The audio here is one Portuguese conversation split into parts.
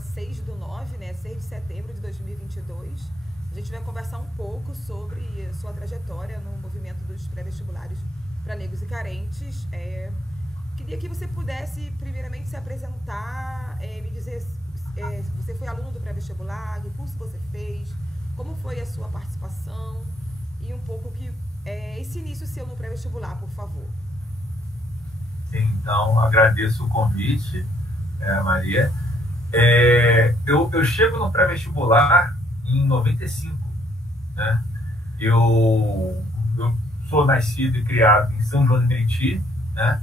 dia 6/9, né, 6 de setembro de 2022. A gente vai conversar um pouco sobre sua trajetória no movimento dos pré-vestibulares para negros e carentes. Queria que você pudesse, primeiramente, se apresentar, me dizer se você foi aluno do pré-vestibular, que curso você fez, como foi a sua participação e um pouco esse início seu no pré-vestibular, por favor. Então, agradeço o convite, Maria. Eu chego no pré-vestibular em 95, né? Eu sou nascido e criado em São João de Meriti, né?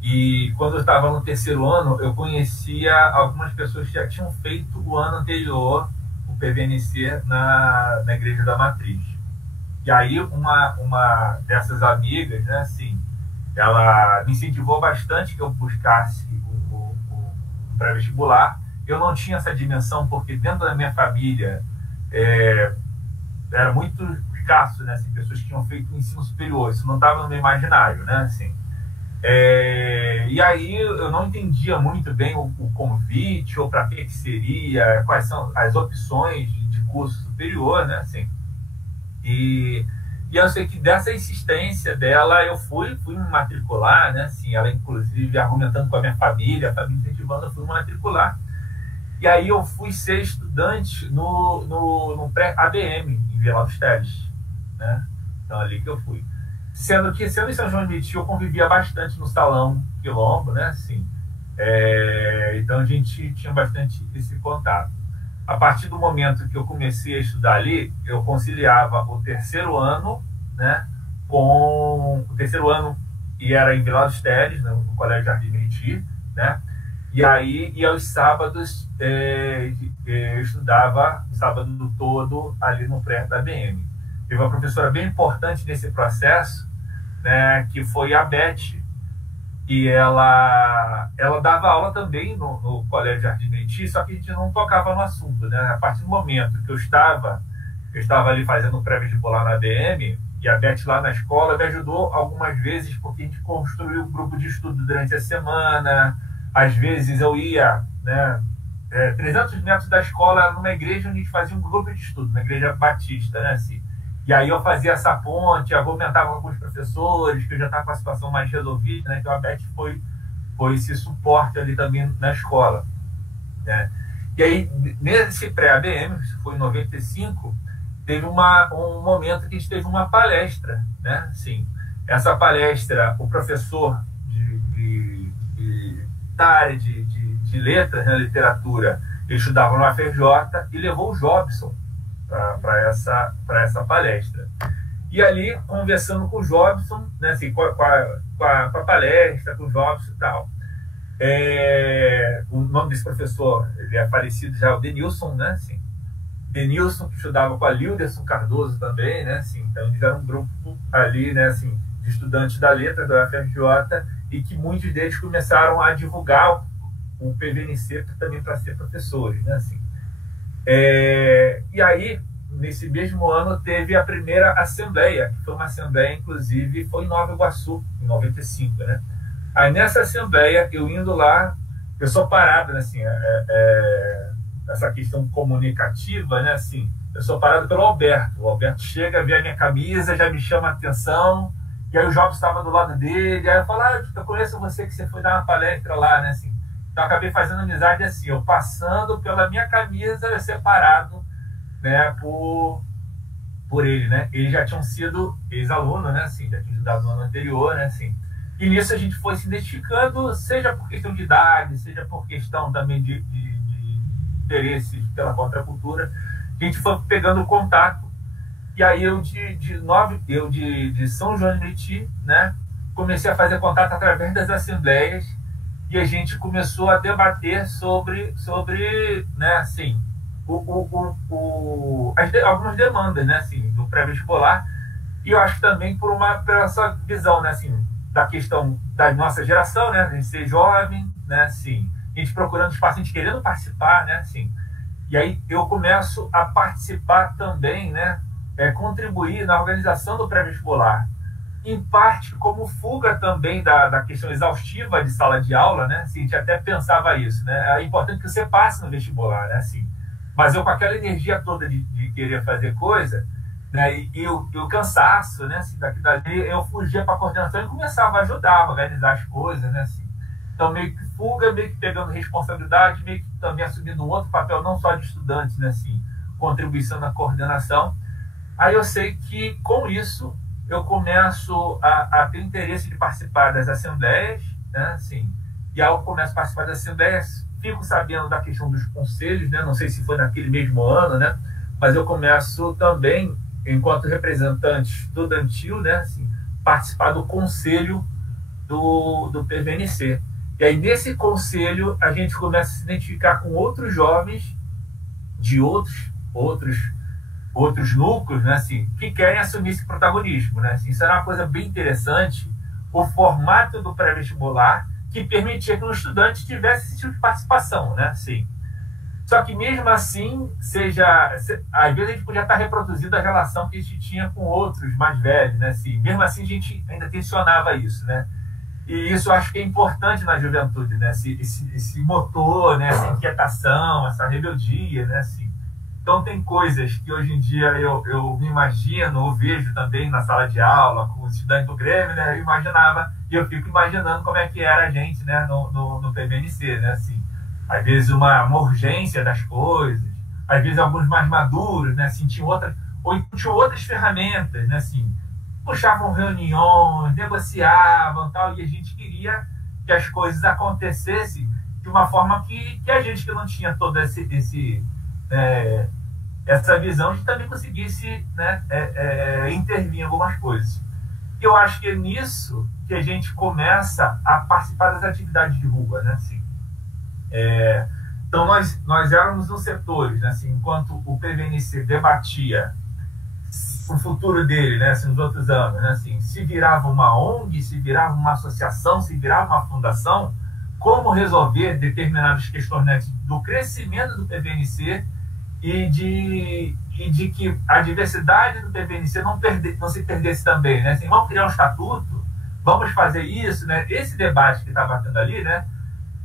E quando eu estava no terceiro ano, eu conhecia algumas pessoas que já tinham feito o ano anterior o PVNC na Igreja da Matriz. E aí uma dessas amigas, né, assim, ela me incentivou bastante que eu buscasse o pré-vestibular. Eu não tinha essa dimensão porque dentro da minha família era muito escasso, né, assim, pessoas que tinham feito o ensino superior. Isso não estava no meu imaginário, né, assim. E aí eu não entendia muito bem o convite, ou para que seria, quais são as opções de curso superior, né, assim. E eu sei que dessa insistência dela eu fui me matricular, né, assim, ela inclusive argumentando com a minha família incentivando, eu fui me matricular. E aí eu fui ser estudante no pré-ABM, em Vila dos Teles, né, então ali que eu fui. Sendo em São João de Meriti eu convivia bastante no Salão Quilombo, né, assim, então a gente tinha bastante esse contato. A partir do momento que eu comecei a estudar ali, eu conciliava o terceiro ano, né, com o terceiro ano, e era em Vila dos Teles, no Colégio Jardim Meriti, né, e aí, e aos sábados, eu estudava o sábado todo ali no pré da ABM. Teve uma professora bem importante nesse processo, né, que foi a Beth, e ela dava aula também no Colégio Jardim Meriti, só que a gente não tocava no assunto, né? A partir do momento que eu estava ali fazendo pré-vestibular na ABM, e a Beth lá na escola me ajudou algumas vezes, porque a gente construiu um grupo de estudo durante a semana. Às vezes eu ia, né, 300 metros da escola, numa igreja onde a gente fazia um grupo de estudo, na igreja batista, né, assim. E aí eu fazia essa ponte, argumentava com alguns professores, que eu já estava com a situação mais resolvida, né? Então a Beth foi esse suporte ali também na escola, né? E aí, nesse pré-ABM, isso foi em 95, teve um momento que a gente teve uma palestra, né? Assim, essa palestra, o professor da área de letras, né, literatura, ele estudava no UFRJ e levou o Jobson para essa palestra. E ali, conversando com o Jobson, né, assim, com a palestra, com o Jobson e tal. O nome desse professor, ele é falecido já, o Denilson, né, assim. Denilson, que estudava com a Lilderson Cardoso também, né, assim. Então, eles eram um grupo ali, né, assim, de estudantes da letra da UFRJ, e que muitos deles começaram a divulgar o PVNC também para ser professores, né, assim. E aí, nesse mesmo ano, teve a primeira assembleia, que foi uma assembleia, inclusive, foi em Nova Iguaçu, em 95, né? Aí, nessa assembleia, eu indo lá, eu sou parado, né, assim, essa questão comunicativa, né, assim, eu sou parado pelo Alberto. O Alberto chega, vê a minha camisa, já me chama a atenção, e aí o Jobs estava do lado dele, aí eu falo, eu conheço você, que você foi dar uma palestra lá, né, assim. Então, eu acabei fazendo amizade assim, eu passando pela minha camisa, separado, né, por ele, né? Eles já tinham sido ex-aluno, né, assim, já tinham estudado no ano anterior, né, assim. E nisso a gente foi se identificando, seja por questão de idade, seja por questão também de interesse pela contracultura, a gente foi pegando contato. E aí eu de São João de Meriti, né, comecei a fazer contato através das assembleias. E a gente começou a debater sobre né, assim, algumas demandas, né, assim, do pré-vestibular. E eu acho que também por essa visão, né, assim, da questão da nossa geração, né, de ser jovem, né, assim, a gente procurando espaço, a gente querendo participar, né, assim. E aí eu começo a participar também, né, contribuir na organização do pré-vestibular. em parte como fuga também da questão exaustiva de sala de aula, né? Assim, a gente até pensava isso, né? É importante que você passe no vestibular, né? Assim, mas eu com aquela energia toda de querer fazer coisa, né? E o cansaço, né? Assim, dali eu fugia para a coordenação e começava a ajudar, a organizar as coisas, né? Assim, então meio que fuga, meio que pegando responsabilidade, meio que também assumindo um outro papel, não só de estudante, né? Assim, contribuição na coordenação. Aí eu sei que com isso eu começo a ter interesse de participar das assembleias, né? Assim, e aí eu começo a participar das assembleias, fico sabendo da questão dos conselhos, né? Não sei se foi naquele mesmo ano, né? Mas eu começo também, enquanto representante estudantil, né? Assim, participar do conselho do PVNC. E aí, nesse conselho, a gente começa a se identificar com outros jovens de outros núcleos, né, assim, que querem assumir esse protagonismo, né? Assim, isso era uma coisa bem interessante, o formato do pré-vestibular que permitia que o estudante tivesse esse tipo de participação, né? Assim, só que mesmo assim, às vezes a gente podia estar reproduzindo a relação que a gente tinha com outros mais velhos, né? Assim, mesmo assim a gente ainda tensionava isso, né? E isso eu acho que é importante na juventude, né? Esse motor, né? Essa inquietação, essa rebeldia, né? Assim, então tem coisas que hoje em dia eu me imagino, eu vejo também na sala de aula, com os estudantes do Grêmio, né? Eu imaginava, e eu fico imaginando como é que era a gente, né? No PVNC, né? Assim, às vezes uma urgência das coisas, às vezes alguns mais maduros, né? Assim, tinham outras ferramentas, né? Assim, puxavam reuniões, negociavam tal, e a gente queria que as coisas acontecessem de uma forma que a gente que não tinha todo essa visão de também conseguisse, né, intervir em algumas coisas. E eu acho que é nisso que a gente começa a participar das atividades de rua, né? Assim, então nós éramos nos setores, né? Assim, enquanto o PVNC debatia o futuro dele, né, assim, nos outros anos, né, assim, se virava uma ONG, se virava uma associação, se virava uma fundação, como resolver determinadas questões, né, do crescimento do PVNC e de que a diversidade do PVNC não se perdesse também, né, assim, vamos criar um estatuto, vamos fazer isso, né, esse debate que estava tendo ali, né,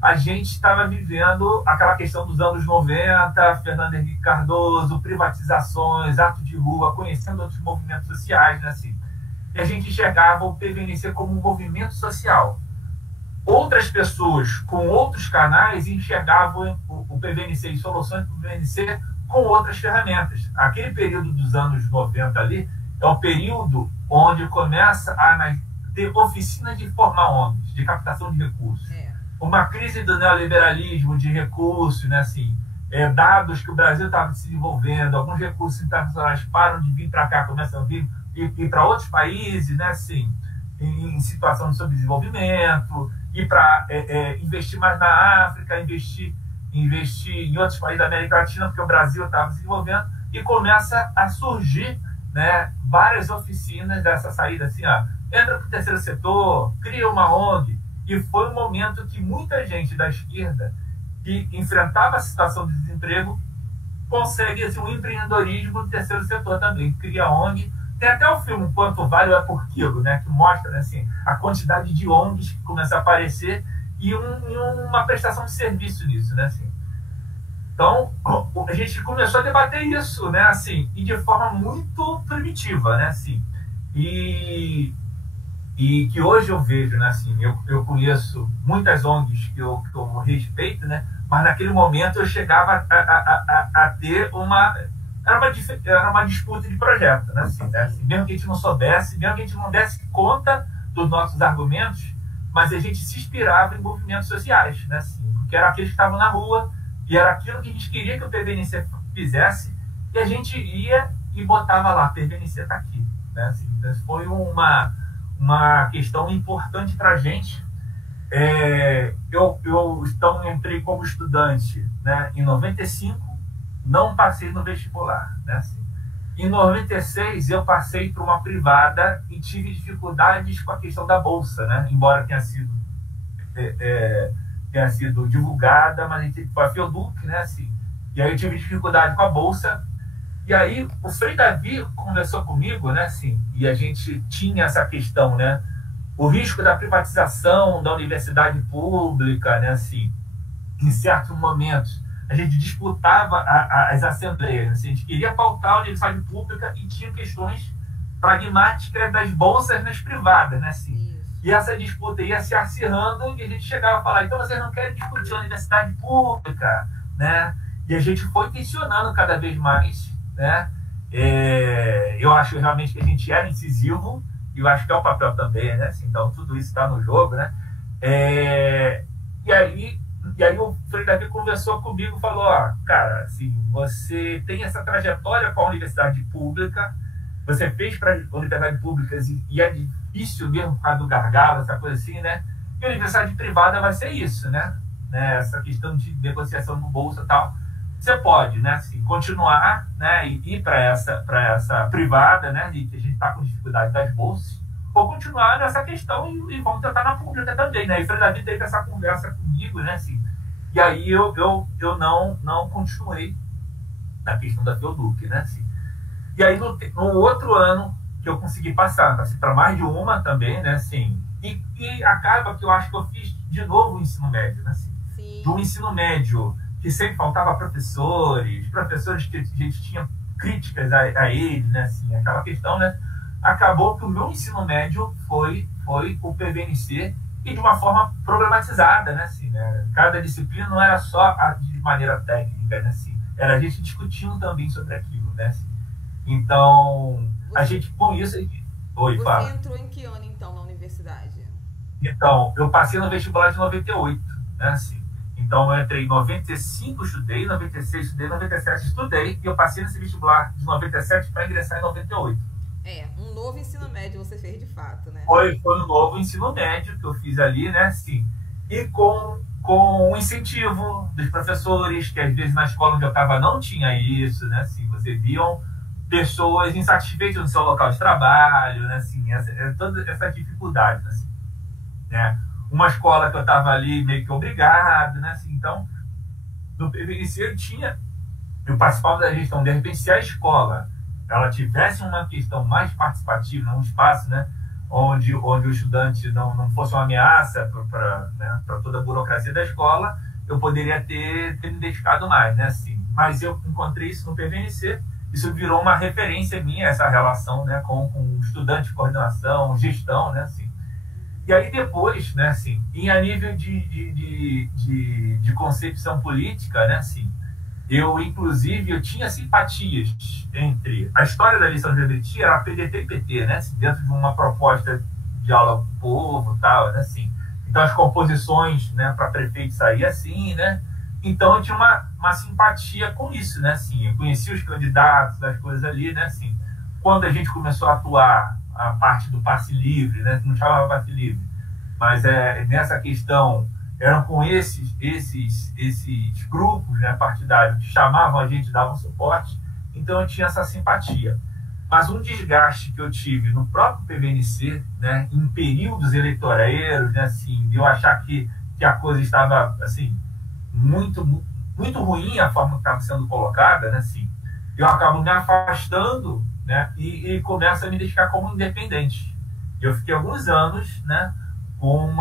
a gente estava vivendo aquela questão dos anos 90, Fernando Henrique Cardoso, privatizações, ato de rua, conhecendo outros movimentos sociais, né, assim. E a gente enxergava o PVNC como um movimento social. Outras pessoas com outros canais enxergavam o PVNC e soluções do PVNC com outras ferramentas. Aquele período dos anos 90 ali é o período onde começa a ter oficinas de formar ONGs, de captação de recursos. Uma crise do neoliberalismo de recursos, né, assim, dados que o Brasil estava se desenvolvendo, alguns recursos internacionais param de vir para cá, começam a vir para outros países, né, assim, em situação de subdesenvolvimento, e para investir mais na África, investir em outros países da América Latina, porque o Brasil estava se desenvolvendo, e começa a surgir, né, várias oficinas dessa saída, assim, entra para o terceiro setor, cria uma ONG. E foi um momento que muita gente da esquerda que enfrentava a situação de desemprego consegue assim, um empreendedorismo no terceiro setor também. Cria ONG. Tem até o filme Quanto Vale é por Quilo, né, que mostra, né, assim, a quantidade de ONGs que começa a aparecer e uma prestação de serviço nisso. Né, assim. Então, a gente começou a debater isso, né, assim, e de forma muito primitiva. Né, assim, e que hoje eu vejo, né, assim, eu conheço muitas ONGs que eu respeito, né, mas naquele momento eu chegava a ter era uma disputa de projeto, né, assim, mesmo que a gente não soubesse, mesmo que a gente não desse conta dos nossos argumentos, mas a gente se inspirava em movimentos sociais, né, assim, porque eram aqueles que estavam na rua e era aquilo que a gente queria que o PVNC fizesse e a gente ia e botava lá, PVNC está aqui, né, assim, então foi uma questão importante para a gente. Eu entrei como estudante, né, em 95, não passei no vestibular. Né, assim. Em 96, eu passei para uma privada e tive dificuldades com a questão da bolsa, né, embora tenha sido divulgada, mas a gente foi a FEUDUC, né, assim, e aí eu tive dificuldade com a bolsa. E aí o Frei Davi conversou comigo, né, assim, e a gente tinha essa questão, né, o risco da privatização da universidade pública, né, assim, em certos momentos a gente disputava as assembleias, assim, a gente queria pautar a universidade pública e tinha questões pragmáticas das bolsas nas privadas, né, assim. E essa disputa ia se acirrando e a gente chegava a falar, então vocês não querem discutir a universidade pública, né? E a gente foi tensionando cada vez mais, né? Eu acho realmente que a gente era incisivo, e eu acho que é o papel também, né? Assim, então tudo isso está no jogo, né? E aí o Frei Davi conversou comigo e falou, ó, cara, assim, você tem essa trajetória com a universidade pública, você fez para a universidade pública e é difícil mesmo por causa do gargalo, essa coisa assim, né? E a universidade privada vai ser isso, né? Essa questão de negociação no bolsa e tal. Você pode, né, assim, continuar, né, e ir para essa privada, né, que a gente está com dificuldade das bolsas, ou continuar nessa questão e vamos tentar na pública também, né? E o Frei Davi teve essa conversa comigo, né, assim, e aí eu não continuei na questão da Fielduc, né, assim. E aí no outro ano que eu consegui passar para mais de uma também, né, assim, e acaba que eu acho que eu fiz de novo o ensino médio, né, assim, do ensino médio que sempre faltava professores que a gente tinha críticas a ele, né, assim, aquela questão, né, acabou que o meu ensino médio foi o PVNC e de uma forma problematizada, né, assim, né, cada disciplina não era só de maneira técnica, né, assim, era a gente discutindo também sobre aquilo, né, assim. Então, a gente, com isso... Você fala. Entrou em que ano, então, na universidade? Então, eu passei no vestibular de 98, né, assim. Então, eu entrei em 95, estudei, 96, estudei, 97, estudei, e eu passei nesse vestibular de 97 para ingressar em 98. Um novo ensino médio você fez de fato, né? Foi um novo ensino médio que eu fiz ali, né, assim. E com o incentivo dos professores, que às vezes na escola onde eu estava não tinha isso, né, assim, você viam pessoas insatisfeitas no seu local de trabalho, né, assim, toda essa dificuldade, assim, né. Uma escola que eu estava ali meio que obrigado, né, assim, então, no PVNC eu participava da gestão, de repente, se a escola ela tivesse uma questão mais participativa, um espaço, né, onde o estudante não fosse uma ameaça para toda a burocracia da escola, eu poderia ter me dedicado mais, né, assim. Mas eu encontrei isso no PVNC, isso virou uma referência minha, essa relação, né, com o estudante, coordenação, gestão, né, assim. E aí depois, né, assim, a nível de concepção política, né, assim, eu tinha simpatias entre a história da eleição de Buriti, era PDT e PT, né, assim, dentro de uma proposta de aula com o povo, tal, né, assim. Então as composições, né, para prefeito sair assim, né. Então eu tinha uma simpatia com isso, né, assim. Eu conhecia os candidatos, as coisas ali, né, assim. Quando a gente começou a atuar a parte do passe livre, né, não chamava passe livre, mas nessa questão eram com esses grupos, né, partidários que chamavam a gente, davam suporte, então eu tinha essa simpatia. Mas um desgaste que eu tive no próprio PVNC, né, em períodos eleitoreiros, né, assim, de eu achar que a coisa estava assim, muito, muito ruim a forma que estava sendo colocada, né, assim, eu acabo me afastando, né, e começo a me identificar como independente. Eu fiquei alguns anos, né, com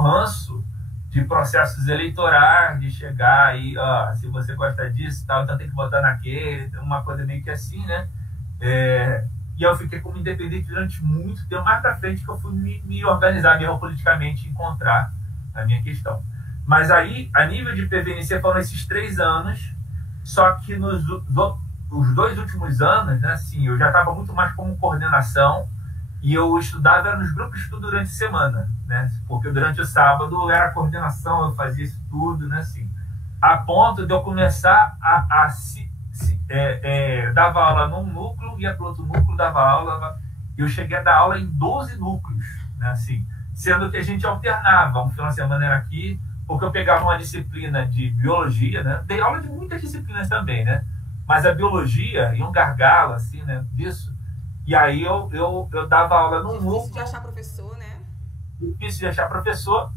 ranço de processos eleitorais, de chegar aí, ó, se você gosta disso, tal, então tem que votar naquele, uma coisa meio que assim, né? E eu fiquei como independente durante muito tempo, mais para frente que eu fui me organizar geopoliticamente e encontrar a minha questão. Mas aí, a nível de PVNC, foram esses 3 anos, só que os 2 últimos anos, né, assim, eu já estava muito mais como coordenação, e eu estudava nos grupos de estudo durante a semana, né? Porque durante o sábado era coordenação, eu fazia isso tudo, né? Assim, a ponto de eu começar dava aula num núcleo, ia para outro núcleo, dava aula, eu cheguei a dar aula em 12 núcleos, né? Assim, sendo que a gente alternava, um final de semana era aqui, porque eu pegava uma disciplina de biologia, né? Dei aula de muitas disciplinas também, né? Mas a biologia, e um gargalo, assim, né, disso. E aí eu dava aula num núcleo. Difícil de achar professor, né? Difícil de achar professor.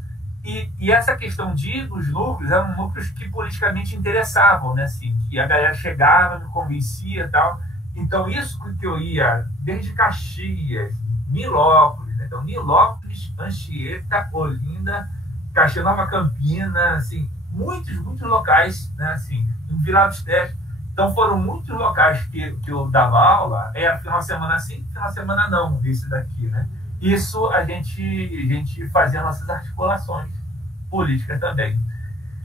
E essa questão de ir nos núcleos eram núcleos que politicamente interessavam, né? Assim, que a galera chegava, me convencia e tal. Então, isso que eu ia desde Caxias, Nilópolis, né? Então, Nilópolis, Anchieta, Olinda, Caxias Nova Campina, assim, muitos locais, né? Assim, em Vila dos Testes. Então, foram muitos locais que eu dava aula, final de semana sim, final de semana não, desse daqui, né? Isso a gente fazia nossas articulações políticas também.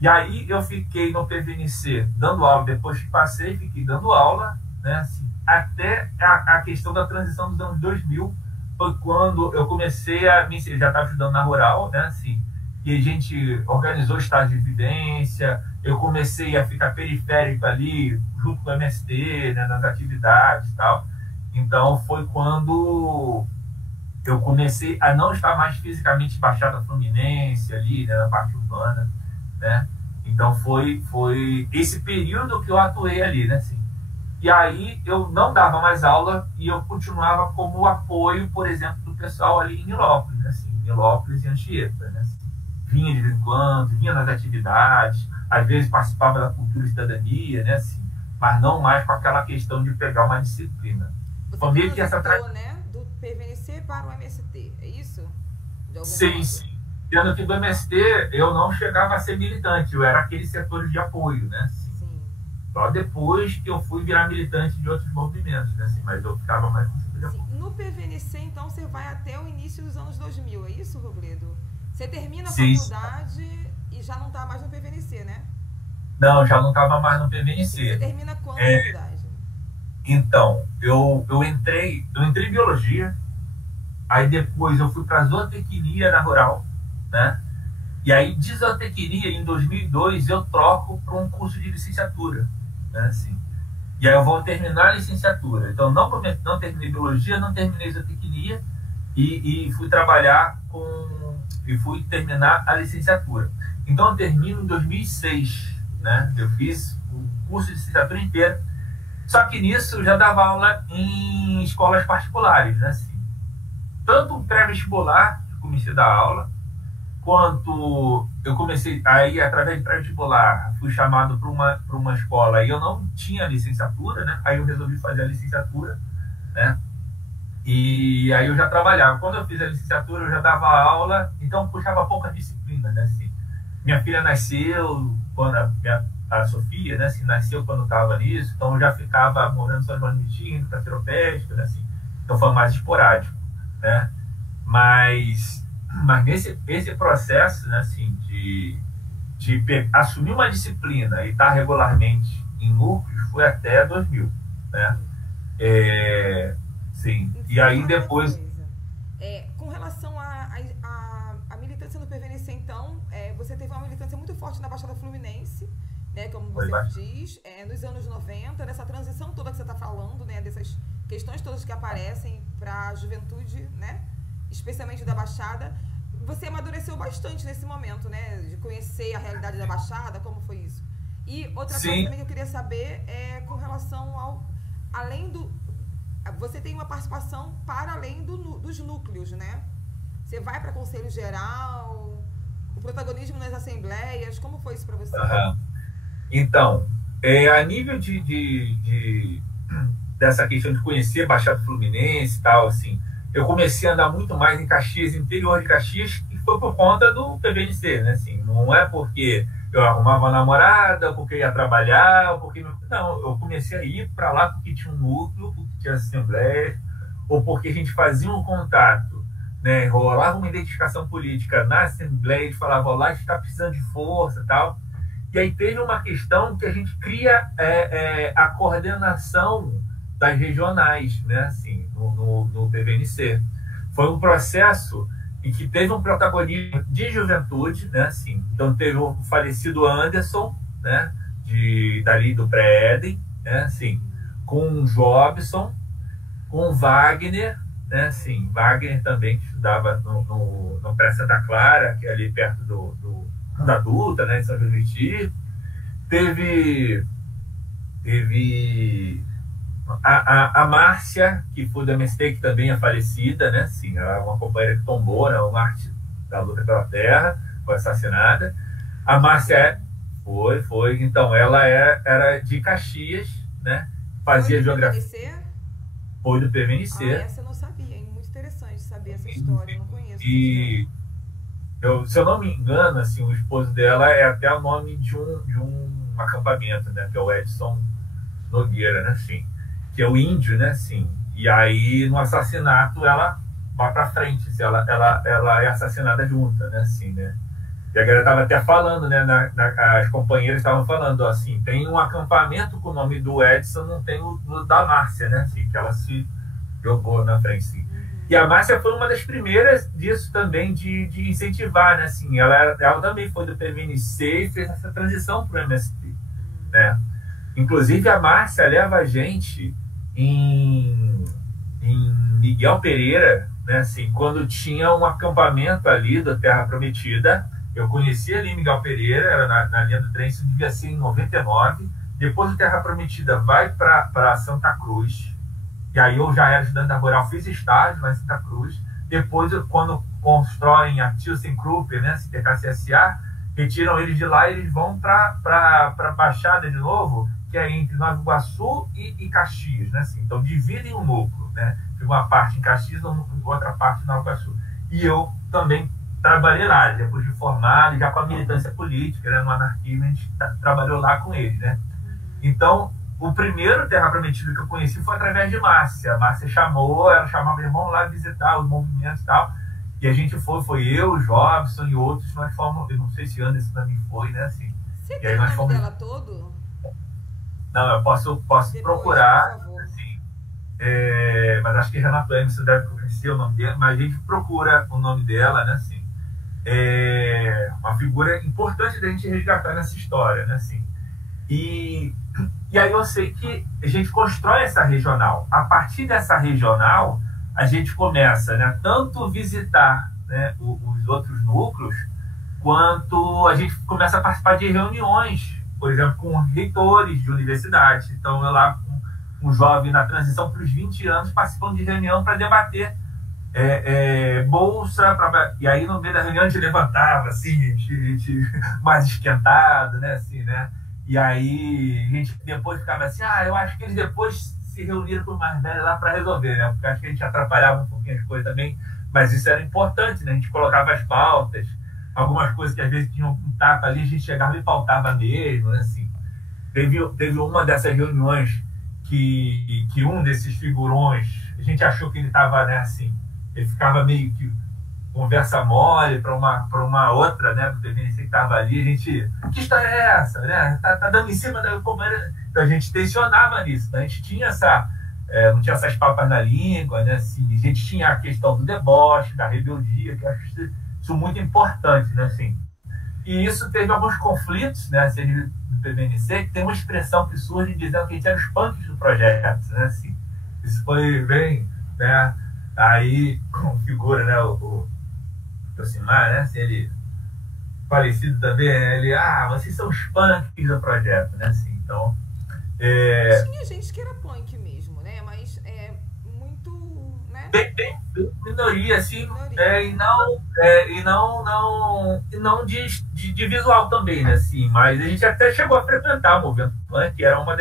E aí eu fiquei no PVNC dando aula, depois que passei, fiquei dando aula, né, assim, até a questão da transição dos anos 2000, foi quando eu comecei a me já estava estudando na Rural, né, assim, e a gente organizou estágio de vivência, eu comecei a ficar periférico ali, junto com o MST, né, nas atividades e tal. Então foi quando eu comecei a não estar mais fisicamente Baixada Fluminense ali, né, na parte urbana, né? Então foi esse período que eu atuei ali, né, assim. E aí eu não dava mais aula e eu continuava como apoio, por exemplo, do pessoal ali em Nilópolis, né, assim, Nilópolis e Anchieta, né? Assim. Vinha de vez em quando, vinha nas atividades, às vezes participava da cultura e cidadania, né, assim, mas não mais com aquela questão de pegar uma disciplina. Você que essa né, do PVNC para o MST, é isso? Sim. Sendo que do MST eu não chegava a ser militante, eu era aquele setor de apoio, né? Sim. Só depois que eu fui virar militante de outros movimentos, né? Assim, mas eu ficava mais com setor de apoio. No PVNC, então, você vai até o início dos anos 2000, é isso, Robledo? Você termina a faculdade e já não está mais no PVNC, né? Não, já não estava mais no PVNC. Você termina quando a faculdade? Então, eu entrei em biologia, aí depois eu fui para zootecnia na Rural, né? E aí de zootecnia, em 2002, eu troco para um curso de licenciatura, né? Assim. E aí eu vou terminar a licenciatura. Então, não terminei biologia, não terminei zootecnia e fui trabalhar e fui terminar a licenciatura. Então, eu termino em 2006, né? Eu fiz o curso de licenciatura inteiro. Só que nisso eu já dava aula em escolas particulares, né? Assim, tanto o pré-vestibular, que comecei a dar aula, quanto eu comecei aí, através de pré-vestibular, fui chamado para uma escola e eu não tinha licenciatura, né? Aí eu resolvi fazer a licenciatura, né? E aí eu já trabalhava. Quando eu fiz a licenciatura, eu já dava aula, então puxava pouca disciplina, né? Assim, minha filha nasceu quando a Sofia, né, assim, nasceu quando estava nisso, então eu já ficava morando só no Mitinho, Caceropéstico, né, assim, então foi mais esporádico, né, mas esse processo, né, assim, de assumir uma disciplina e estar regularmente em núcleos foi até 2000, né, sim, e aí depois... Com relação à militância no PVNC, então, você teve uma militância muito forte na Baixada Fluminense, né, como você diz, nos anos 90, nessa transição toda que você está falando, né, dessas questões todas que aparecem para a juventude, né, especialmente da Baixada, você amadureceu bastante nesse momento, né, de conhecer a realidade da Baixada, como foi isso? E outra coisa também que eu queria saber é com relação ao, além do, você tem uma participação para além dos núcleos, né? Você vai para Conselho Geral, o protagonismo nas assembleias, como foi isso para você? Então, a nível dessa questão de conhecer Baixada Fluminense e tal, assim, eu comecei a andar muito mais em Caxias, interior de Caxias, e foi por conta do PVNC, né? Assim, não é porque eu arrumava uma namorada, porque eu ia trabalhar, porque... Não, eu comecei a ir para lá porque tinha um núcleo, porque tinha assembleia, ou porque a gente fazia um contato, né? Rolava uma identificação política na assembleia e falava, ó, lá a gente está precisando de força e tal. E aí teve uma questão que a gente cria a coordenação das regionais, né, assim, no PVNC. Foi um processo em que teve um protagonismo de juventude, né, assim. Então teve o falecido Anderson, né, dali do Pré-Éden, né, assim, com o Jobson, com o Wagner, né, assim, Wagner também que estudava no Pré Santa Clara, que é ali perto da Dutra, né, em São João do Meriti. Teve a Márcia, que foi da MST, que também é falecida, né, sim, ela é uma companheira que tombou, né, uma arte da luta pela terra, foi assassinada. A Márcia foi. Então, ela era de Caxias, né? Fazia geografia. Foi do PVNC. Essa eu não sabia, é muito interessante saber essa história, eu não conheço. E se eu não me engano, assim, o esposo dela é até o nome de um acampamento, né? Que é o Edson Nogueira, né? Assim, que é o índio, né? Assim, e aí, no assassinato, ela vai para frente, assim, ela é assassinada junta, né? Assim, né? E a galera estava até falando, né? As companheiras estavam falando, assim, tem um acampamento com o nome do Edson, não tem o da Márcia, né? Assim, que ela se jogou na frente, assim. E a Márcia foi uma das primeiras disso também, de incentivar, né? Assim, ela também foi do PVNC e fez essa transição para o MST, né? Inclusive, a Márcia leva a gente em Miguel Pereira, né? Assim, quando tinha um acampamento ali da Terra Prometida. Eu conheci ali Miguel Pereira, era na linha do trem, isso devia ser em 99. Depois o Terra Prometida vai para Santa Cruz. E aí eu já era estudante da Rural, fiz estágio lá em Santa Cruz. Depois, quando constroem a ThyssenKrupp, né, TKCSA, retiram eles de lá e eles vão para a Baixada de novo, que é entre Nova Iguaçu e Caxias, né? Assim, então dividem o núcleo, né? Fica uma parte em Caxias, outra parte em Nova Iguaçu. E eu também trabalhei lá, depois de formado, já com a militância política, né, no anarquismo, a gente trabalhou lá com eles, né? Então, o primeiro Terra Prometida que eu conheci foi através de Márcia. A Márcia ela chamava meu irmão lá visitar os movimentos e tal, e a gente foi eu, o Jobson e outros, nós fomos, eu não sei se Anderson também foi, né, assim. Você tem o nome dela todo? Não, eu posso depois, procurar, assim, mas acho que Renato Emerson deve conhecer o nome dela, mas a gente procura o nome dela, né, assim. É uma figura importante da gente resgatar nessa história, né, assim. E aí eu sei que a gente constrói essa regional. A partir dessa regional, a gente começa, né, tanto visitar, né, os outros núcleos, quanto a gente começa a participar de reuniões, por exemplo, com reitores de universidades. Então, eu lá, um jovem na transição para os 20 anos, participando de reunião para debater bolsa, e aí no meio da reunião a gente levantava, assim, a gente mais esquentado, né, assim, né, e aí a gente depois ficava assim, eu acho que eles depois se reuniram com os mais velhos lá para resolver, né, porque acho que a gente atrapalhava um pouquinho as coisas também, mas isso era importante, né, a gente colocava as pautas, algumas coisas que às vezes tinham um tapa ali, a gente chegava e pautava mesmo, né, assim. Teve uma dessas reuniões que um desses figurões, a gente achou que ele estava, né, assim, ele ficava meio que conversa mole para uma outra, né, do PVNC que estava ali, a gente, que história é essa, né, tá dando em cima da companheira, então a gente tensionava nisso, né? A gente tinha não tinha essas papas na língua, né, assim, a gente tinha a questão do deboche, da rebeldia, que eu acho isso muito importante, né, assim, e isso teve alguns conflitos, né, assim, do PVNC, que tem uma expressão que surge dizendo que a gente era os punks do projeto, né, assim, isso foi bem, né. Aí, como figura, né, o Josimar, né, assim, ele, falecido também, né, ele, vocês são os punks do projeto, né, assim, então... Tinha gente que era punk mesmo, né, mas muito, né... Bem minoria, assim, e não de visual também, né, assim, mas a gente até chegou a frequentar o movimento punk, que era uma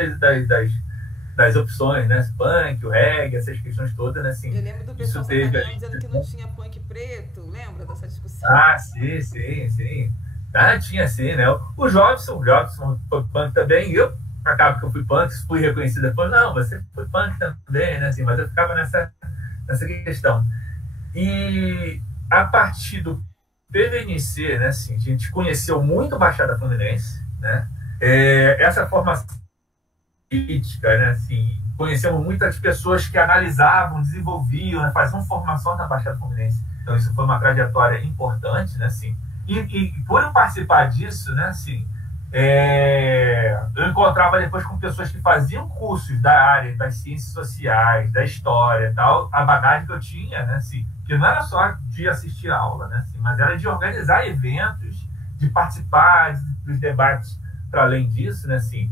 das opções, né? Punk, o reggae, essas questões todas, né? Assim, eu lembro do pessoal dizendo que não tinha punk preto, lembra dessa discussão? Sim. Tinha sim, né? O Jobson foi punk também, eu acabo que eu fui punk, fui reconhecido depois, não, você foi punk também, né? Assim, mas eu ficava nessa questão. E a partir do PVNC, né? Assim, a gente conheceu muito Baixada Fluminense, né? Essa formação política, né, assim, conhecemos muitas pessoas que analisavam, desenvolviam, né, faziam formação na Baixada Fluminense. Então isso foi uma trajetória importante, né, assim. E por eu participar disso, né, assim, eu encontrava depois com pessoas que faziam cursos da área das ciências sociais, da história e tal, a bagagem que eu tinha, né, assim, que não era só de assistir aula, né, assim, mas era de organizar eventos, de participar dos debates para além disso, né, assim.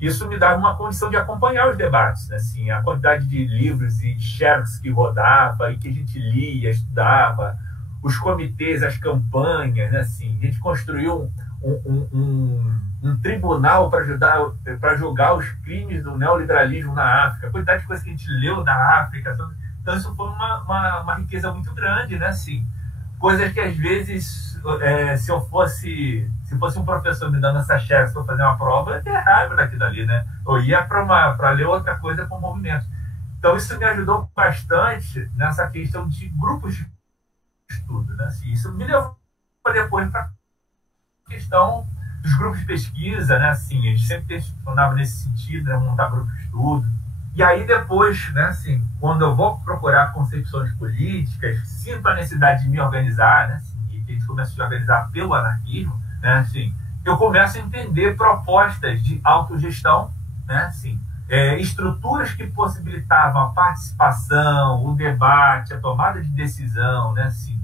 Isso me dava uma condição de acompanhar os debates, né? Assim, a quantidade de livros e xerox que rodava e que a gente lia, estudava, os comitês, as campanhas, né, assim, a gente construiu um tribunal para julgar os crimes do neoliberalismo na África, a quantidade de coisas que a gente leu da África. Então, isso foi uma riqueza muito grande, né, assim, coisas que, às vezes, se fosse um professor me dando essa chefe para fazer uma prova, eu ia ter raiva daquilo ali, né? Eu ia para ler outra coisa com movimento. Então, isso me ajudou bastante nessa questão de grupos de estudo, né? Assim, isso me levou depois para a questão dos grupos de pesquisa, né? Assim, a gente sempre funcionava nesse sentido, né? Montar grupos de estudo. E aí depois, né? Assim, quando eu vou procurar concepções políticas, sinto a necessidade de me organizar, né? Assim, e que a gente começa a se organizar pelo anarquismo, né? Assim, eu começo a entender propostas de autogestão, né? Assim, estruturas que possibilitavam a participação, o debate, a tomada de decisão, né? Assim,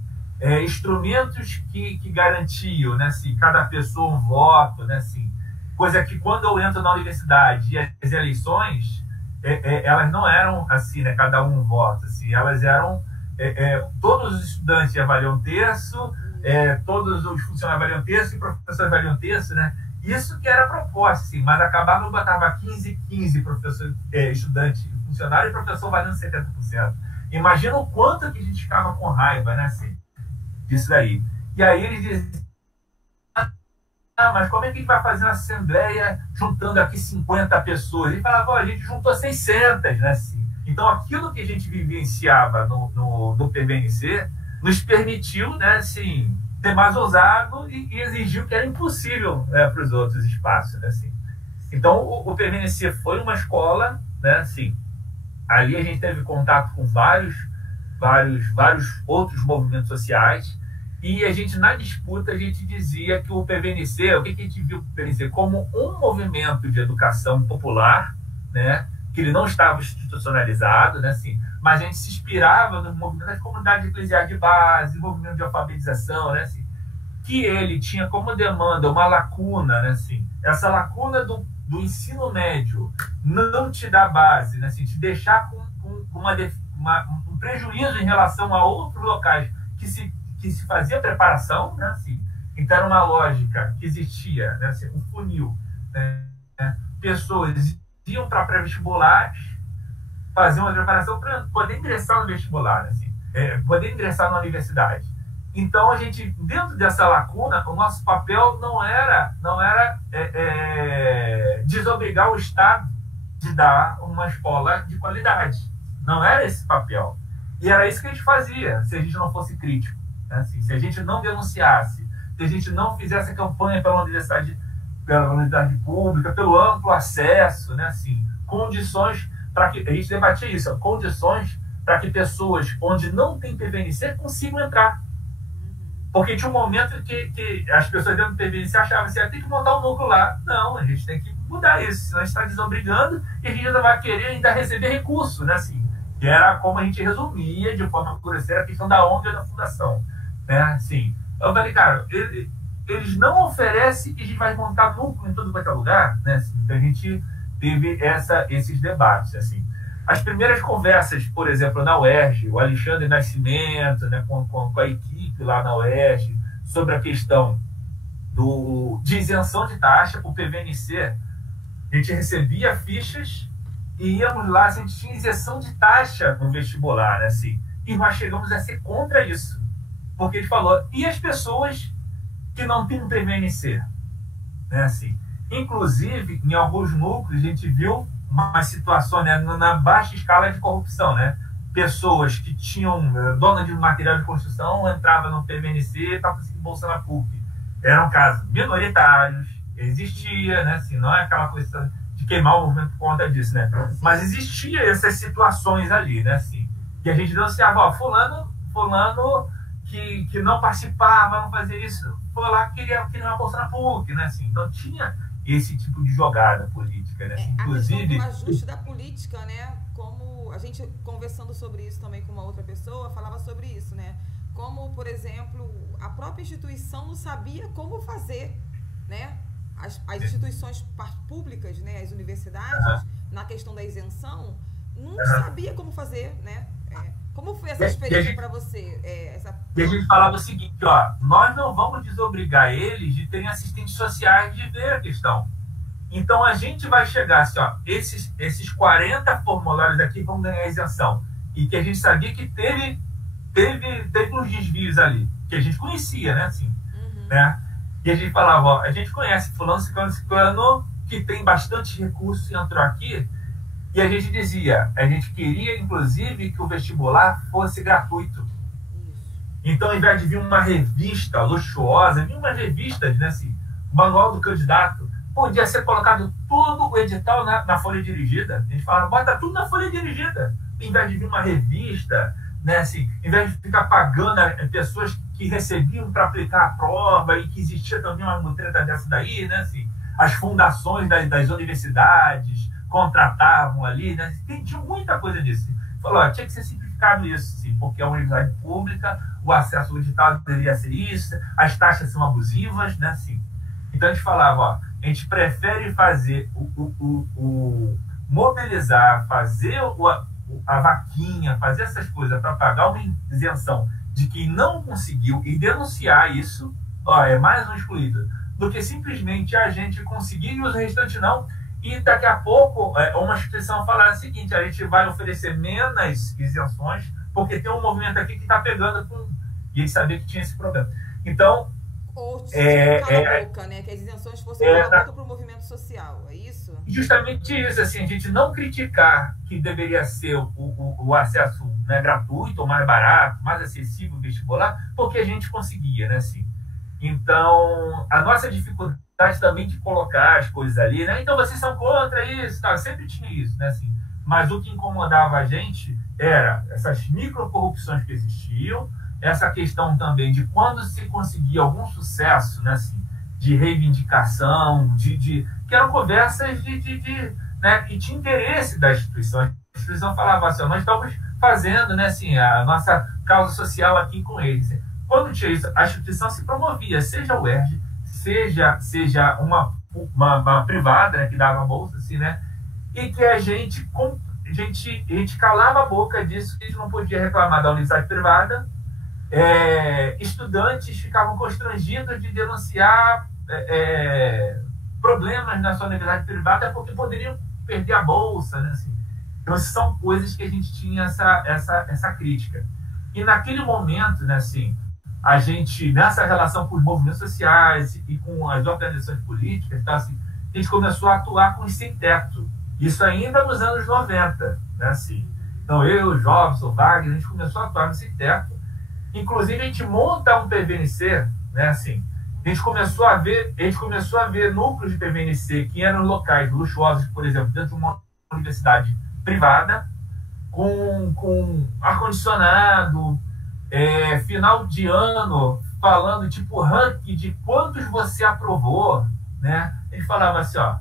instrumentos que garantiam, né? Assim, cada pessoa um voto, né? Assim, coisa que quando eu entro na universidade e as eleições, elas não eram assim, né? Cada um voto, assim, elas eram todos os estudantes avaliam um terço, todos os funcionários avaliam um terço e professores avaliam um terço, né? Isso que era a proposta, assim, mas acabava eu botava 15 professor, estudante e funcionário e professor valendo 70%. Imagina o quanto que a gente ficava com raiva, né, assim, disso daí. E aí eles diziam, mas como é que a gente vai fazer uma assembleia juntando aqui 50 pessoas? Ele falava, a gente juntou 600, né, assim. Então, aquilo que a gente vivenciava no PVNC nos permitiu, né, assim, ser mais ousado e exigiu que era impossível, né, para os outros espaços, né, assim. Então, o PVNC foi uma escola, né, assim, ali a gente teve contato com vários outros movimentos sociais e a gente, na disputa, a gente dizia que o PVNC, o que a gente viu o PVNC? Como um movimento de educação popular, né, que ele não estava institucionalizado, né, assim, mas a gente se inspirava no movimento das comunidades eclesiais de base, movimento de alfabetização, né, assim, que ele tinha como demanda uma lacuna, né, assim, essa lacuna do ensino médio não te dá base, né, assim, te deixar com um prejuízo em relação a outros locais que se fazia preparação, né, assim, então era uma lógica que existia, né, assim, um funil, né, pessoas iam para pré-vestibulares, fazer uma preparação para poder ingressar no vestibular, assim, poder ingressar na universidade. Então, a gente, dentro dessa lacuna, o nosso papel não era desobrigar o Estado de dar uma escola de qualidade. Não era esse papel. E era isso que a gente fazia, se a gente não fosse crítico, né? Assim, se a gente não denunciasse, se a gente não fizesse campanha pela universidade pública, pelo amplo acesso, né? Assim, condições para que a gente debatia isso, condições para que pessoas onde não tem PVNC consigam entrar. Porque tinha um momento que as pessoas dentro do PVNC achavam assim, tem que montar um núcleo lá. Não, a gente tem que mudar isso, senão a gente está desobrigando e a gente ainda vai querer ainda receber recurso, né? Assim, que era como a gente resumia de forma grosseira a questão da ONG e da fundação, né? Assim, eu falei, cara, eles não oferecem e a gente vai montar núcleo em todo qualquer lugar, né? Assim, então a gente teve esses debates, assim. As primeiras conversas, por exemplo, na UERJ, o Alexandre Nascimento, né, com a equipe lá na UERJ, sobre a questão de isenção de taxa para o PVNC, a gente recebia fichas e íamos lá, a gente tinha isenção de taxa no vestibular, né, assim, e nós chegamos a ser contra isso, porque ele falou, e as pessoas que não têm um PVNC? Né, assim, inclusive, em alguns núcleos, a gente viu uma situação, né, na baixa escala de corrupção, né? Pessoas que tinham dona de material de construção entravam no PVNC e estavam conseguindo bolsa na PUC. Eram casos minoritários, existia, né? Assim, não é aquela coisa de queimar o movimento por conta disso, né? Mas existia essas situações ali, né? Assim, que a gente denunciava, ó, fulano que não participava, não fazia isso, foi lá que queria uma bolsa na PUC, né? Assim, então tinha esse tipo de jogada política, né? Inclusive, a questão do ajuste da política, né? Como a gente conversando sobre isso também com uma outra pessoa, falava sobre isso, né? Como, por exemplo, a própria instituição não sabia como fazer, né? As instituições públicas, né? As universidades, na questão da isenção, não sabia como fazer, né? Como foi essa experiência para você? E a gente falava o seguinte, ó, nós não vamos desobrigar eles de terem assistentes sociais de ver a questão. Então a gente vai chegar assim, ó, esses 40 formulários aqui vão ganhar isenção. E que a gente sabia que teve uns desvios ali, que a gente conhecia, né? Assim, né? E a gente falava, ó, a gente conhece fulano, ciclano, que tem bastante recurso e entrou aqui. E a gente dizia, a gente queria, inclusive, que o vestibular fosse gratuito. Então, ao invés de vir uma revista luxuosa, vir umas revistas, né, assim, o manual do candidato, podia ser colocado tudo o edital na folha dirigida. A gente falava, bota tudo na folha dirigida. Em vez de vir uma revista, né, assim, em vez de ficar pagando pessoas que recebiam para aplicar a prova e que existia também uma mutreta dessa daí, né, assim, as fundações das universidades contratavam ali, né? Tinha muita coisa disso. Falou, ó, tinha que ser simplificado isso, sim, porque é uma universidade pública, o acesso ao edital deveria ser isso, as taxas são abusivas, né? Assim. Então a gente falava, ó, a gente prefere fazer mobilizar, fazer a vaquinha, fazer essas coisas para pagar uma isenção de quem não conseguiu e denunciar isso, ó, é mais um excluído, do que simplesmente a gente conseguir e os restantes não. E daqui a pouco, uma instituição falar o seguinte, a gente vai oferecer menos isenções, porque tem um movimento aqui que está pegando com... E eles sabiam que tinha esse problema. Então... Ou cala a boca, né? Que as isenções fossem cala a boca para o movimento social, é isso? Justamente isso, assim, a gente não criticar que deveria ser o acesso, né, gratuito, ou mais barato, mais acessível ao vestibular, porque a gente conseguia, né, assim. Então, a nossa dificuldade também de colocar as coisas ali, né? Então vocês são contra isso, tá? Sempre tinha isso, né? Assim, mas o que incomodava a gente era essas microcorrupções que existiam, essa questão também de quando se conseguia algum sucesso, né? Assim, de reivindicação, que eram conversas né? E tinha interesse da instituição. A instituição falava assim, nós estamos fazendo, né? Assim, a nossa causa social aqui com eles. Quando tinha isso, a instituição se promovia, seja o UERJ, seja uma privada, né, que dava bolsa, assim, né? E que a gente calava a boca disso, que a gente não podia reclamar da universidade privada. Estudantes ficavam constrangidos de denunciar problemas na sua universidade privada porque poderiam perder a bolsa, né? Assim. Então, essas são coisas que a gente tinha essa crítica. E naquele momento, né, assim, a gente, nessa relação com os movimentos sociais e com as organizações políticas, tá, assim, a gente começou a atuar com os sem-teto. Isso ainda nos anos 90, né, assim. Então, eu, o Jobson, o Wagner, a gente começou a atuar no sem-teto. Inclusive, a gente monta um PVNC, né, assim. A gente começou a ver núcleos de PVNC que eram locais luxuosos, por exemplo, dentro de uma universidade privada, com ar-condicionado, final de ano, falando tipo ranking de quantos você aprovou, né? Ele falava assim, ó,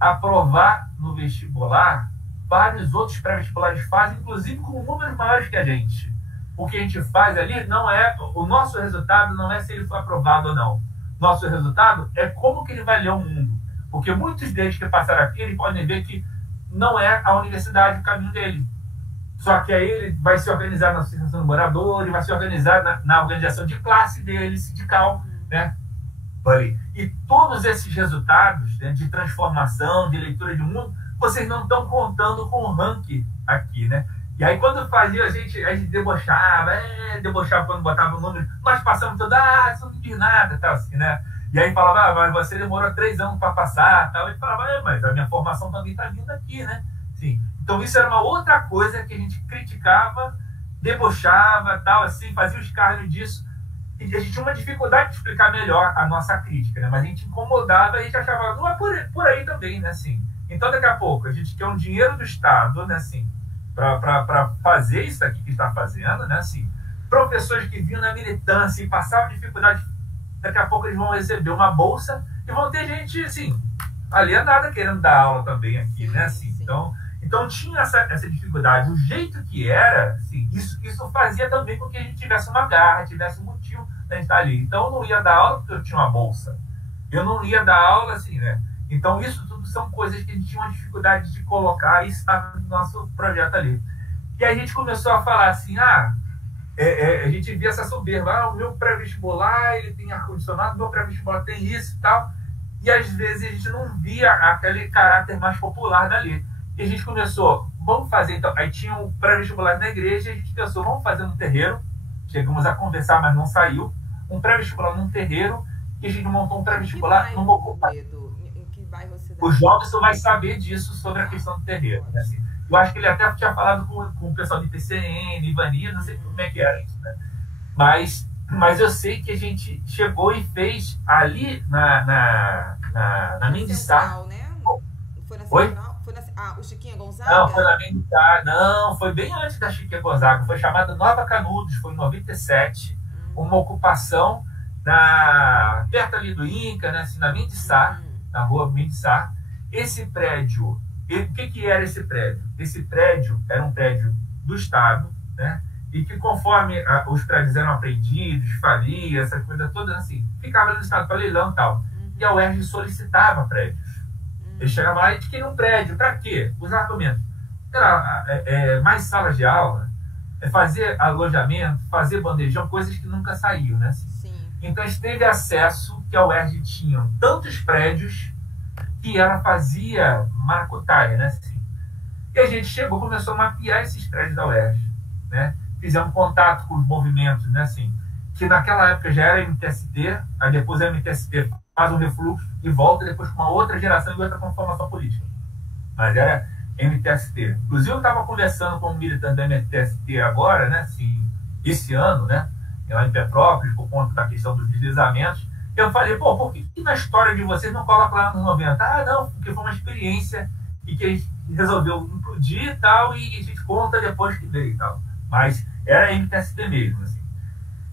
aprovar no vestibular, vários outros pré-vestibulares fazem, inclusive com números maiores que a gente. O que a gente faz ali não é, o nosso resultado não é se ele foi aprovado ou não. Nosso resultado é como que ele vai ler o mundo. Porque muitos deles que passaram aqui, eles podem ver que não é a universidade o caminho dele. Só que aí ele vai se organizar na associação do morador, ele vai se organizar na organização de classe dele, sindical, né? E todos esses resultados, né, de transformação, de leitura de mundo, vocês não estão contando com o ranking aqui, né? E aí quando fazia, a gente debochava quando botava o número, nós passamos tudo, isso não diz nada, tal, assim, né? E aí falava, mas você demorou 3 anos para passar, tal. E falava, mas a minha formação também está vindo aqui, né? Sim. Então isso era uma outra coisa que a gente criticava, debochava, tal, assim, fazia o escárnio disso. E a gente tinha uma dificuldade de explicar melhor a nossa crítica, né? Mas a gente incomodava e a gente achava, não é por aí também, né? Assim. Então daqui a pouco a gente quer um dinheiro do Estado, né? Assim, para fazer isso aqui que está fazendo, né? Assim, professores que vinham na militância e passavam dificuldade, daqui a pouco eles vão receber uma bolsa e vão ter gente, assim, alienada querendo dar aula também aqui, né? Assim, então tinha essa dificuldade. O jeito que era, assim, isso fazia também com que a gente tivesse uma garra, tivesse um motivo de estar ali. Então eu não ia dar aula porque eu tinha uma bolsa. Eu não ia dar aula assim, né? Então isso tudo são coisas que a gente tinha uma dificuldade de colocar, e isso está no nosso projeto ali. E aí a gente começou a falar assim, a gente via essa soberba, o meu pré-vestibular ele tem ar-condicionado, o meu pré-vestibular tem isso e tal, e às vezes a gente não via aquele caráter mais popular dali. E a gente começou, vamos fazer, então, aí tinha um pré-vestibular na igreja, e a gente pensou, vamos fazer no terreiro, chegamos a conversar, mas não saiu, um pré-vestibular num terreiro, e a gente montou um pré-vestibular numa ocupação. Em que bairro você dá? O Jobson vai saber disso sobre a questão do terreiro, né? Assim, eu acho que ele até tinha falado com o pessoal de PCN, Ivani, não sei como é que era isso, né? Mas eu sei que a gente chegou e fez ali na Mendissá. Né? Foi na Oi? Central? Foi na, o Chiquinha Gonzaga? Não, foi na Mendissá. Não, foi bem antes da Chiquinha Gonzaga. Foi chamada Nova Canudos, foi em 97. Uma ocupação perto ali do Inca, né? Assim, na Mendissá, na rua Mendissá. Esse prédio, o que era esse prédio? Esse prédio era um prédio do Estado, né? E que conforme os prédios eram apreendidos, falia, essa coisa toda, assim, ficava no Estado para leilão e tal. E a UERJ solicitava prédios. Eles chegavam lá e queriam um prédio. Para quê? Os argumentos. Era mais salas de aula, fazer alojamento, fazer bandejão, coisas que nunca saíam, né? Sim. Então a gente teve acesso que a UERJ tinha tantos prédios que ela fazia maracutaia, né? Assim. E a gente começou a mapear esses prédios da UERJ, né? Fizemos contato com os movimentos, né? Assim, que naquela época já era MTST, aí depois a MTST faz um refluxo e volta depois com uma outra geração e outra conformação política. Mas era MTST. Inclusive eu estava conversando com um militante da MTST agora, né? Assim, esse ano, né? Lá em Petrópolis, por conta da questão dos deslizamentos. Eu falei, por que na história de vocês não coloca lá nos 90? Ah, não, porque foi uma experiência e que a gente resolveu implodir e tal, e a gente conta depois que veio e tal. Mas era MTST mesmo, assim.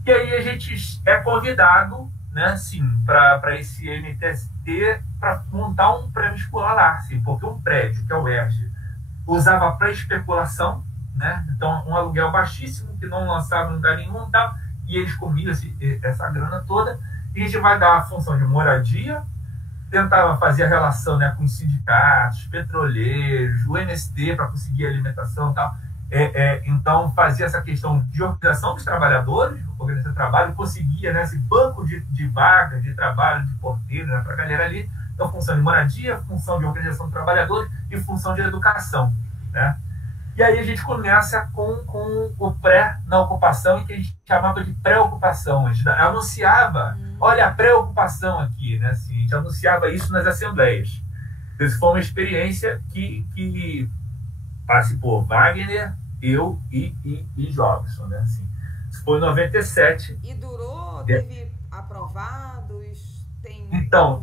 E aí a gente é convidado, né, assim, para esse MTST para montar um pré-vestibular lá, assim, porque um prédio, que é o UERJ, usava para especulação, né? Então um aluguel baixíssimo que não lançava em lugar nenhum e tal, e eles comiam essa grana toda. E a gente vai dar a função de moradia, tentava fazer a relação, né, com os sindicatos, petroleiros, o MST para conseguir alimentação e tal. Então fazia essa questão de organização dos trabalhadores, organização do trabalho, conseguia, né, esse banco de vaga, de trabalho, de porteiro, né, para a galera ali. Então função de moradia, função de organização dos trabalhadores e função de educação, né? E aí a gente começa com o pré na ocupação, que a gente chamava de pré-ocupação. A gente anunciava, olha a pré-ocupação aqui, né? Assim, a gente anunciava isso nas assembleias. Então, isso foi uma experiência que participou Wagner, eu e Jobson, né? Assim, isso foi em 97. E durou? Teve aprovados? Então,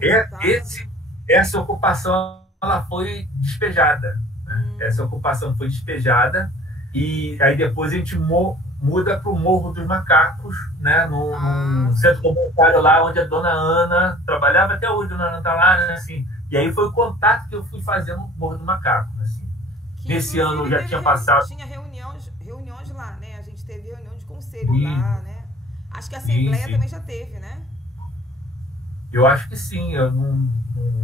essa ocupação ela foi despejada. Essa ocupação foi despejada e aí depois a gente muda para o Morro dos Macacos, né, num centro comunitário lá onde a dona Ana trabalhava, até hoje a dona Ana está lá, né, assim, e aí foi o contato que eu fui fazendo no Morro dos Macacos, assim. Nesse ano já tinha passado... Tinha reuniões lá, né, a gente teve reunião de conselho lá, né, acho que a Assembleia também já teve, né? Eu acho que sim, eu não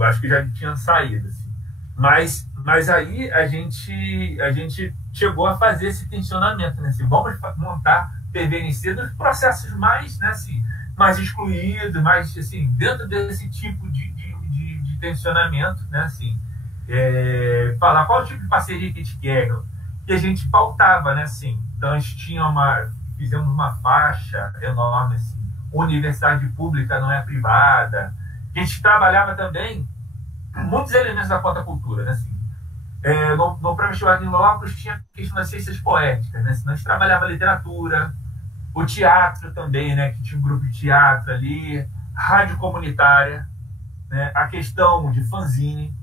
acho que já tinha saído, assim. Mas aí a gente chegou a fazer esse tensionamento, né? Assim, vamos montar PVNC nos processos mais, né, assim, mais excluídos, mais assim, dentro desse tipo de tensionamento, né, assim, falar qual tipo de parceria que a gente quer, que a gente pautava, né, assim. Então a gente fizemos uma faixa enorme, assim, universidade pública não é privada. A gente trabalhava também muitos elementos da cota cultura, né, assim. No pré-vestibular de Lopes tinha a questão das ciências poéticas, né? A gente trabalhava a literatura, o teatro também, né? Que tinha um grupo de teatro ali, rádio comunitária, né? A questão de fanzine,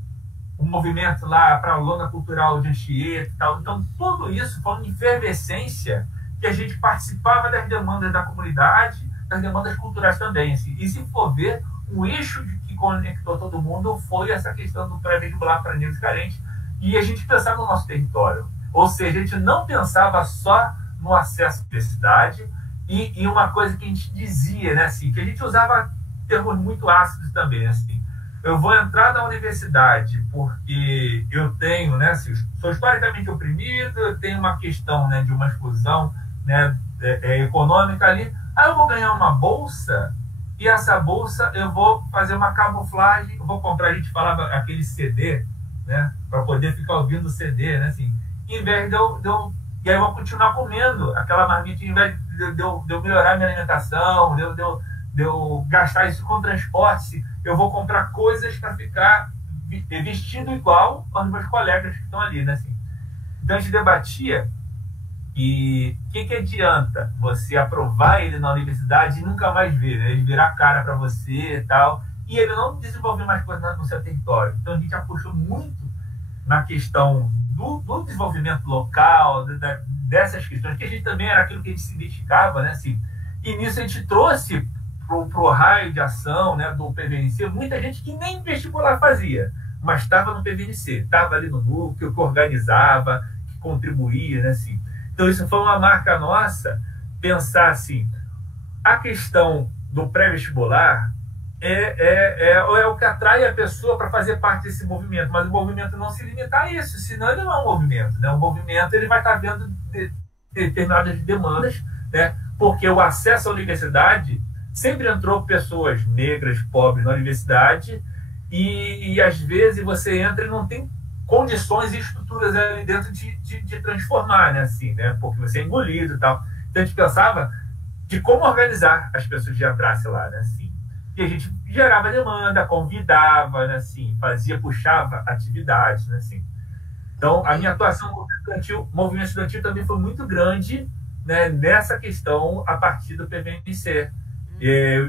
o movimento lá para a lona cultural de Anchieta e tal. Então, tudo isso foi uma efervescência que a gente participava das demandas da comunidade, das demandas culturais também, assim. E se for ver, o eixo que conectou todo mundo foi essa questão do pré-vestibular para negros carentes. E a gente pensava no nosso território. Ou seja, a gente não pensava só no acesso à universidade e uma coisa que a gente dizia, né, assim, que a gente usava termos muito ácidos também, assim, eu vou entrar na universidade porque eu tenho, né, assim, sou historicamente oprimido, eu tenho uma questão, né, de uma exclusão, né, econômica ali, aí eu vou ganhar uma bolsa e essa bolsa eu vou fazer uma camuflagem, eu vou comprar, a gente falava aquele CD, né, para poder ficar ouvindo o CD, né, assim, em vez e aí eu vou continuar comendo aquela marmita, em vez de eu melhorar minha alimentação, de eu gastar isso com transporte, eu vou comprar coisas para ficar vestido igual aos meus colegas que estão ali, né? Assim. Então a gente debatia e o que adianta você aprovar ele na universidade e nunca mais ver, né? Ele virar cara para você e tal, e ele não desenvolver mais coisas no seu território. Então a gente apostou muito na questão do desenvolvimento local, dessas questões, que a gente também era aquilo que a gente se identificava, né? Assim, e nisso a gente trouxe para o raio de ação, né, do PVNC, muita gente que nem vestibular fazia, mas estava no PVNC, estava ali no núcleo, que organizava, que contribuía, né, assim. Então isso foi uma marca nossa, pensar assim, a questão do pré-vestibular é o que atrai a pessoa para fazer parte desse movimento, mas o movimento não se limita a isso, senão ele não é um movimento, né? Um movimento ele vai estar vendo determinadas demandas, né? Porque o acesso à universidade sempre entrou pessoas negras, pobres na universidade e às vezes você entra e não tem condições e estruturas ali dentro de transformar, né? Assim, né? Porque você é engolido e tal. Então a gente pensava de como organizar as pessoas que entrassem lá, né? Assim, e a gente gerava demanda, convidava, né, assim, puxava atividades, né, assim. Então, a minha atuação no movimento estudantil também foi muito grande, né, nessa questão a partir do PVNC.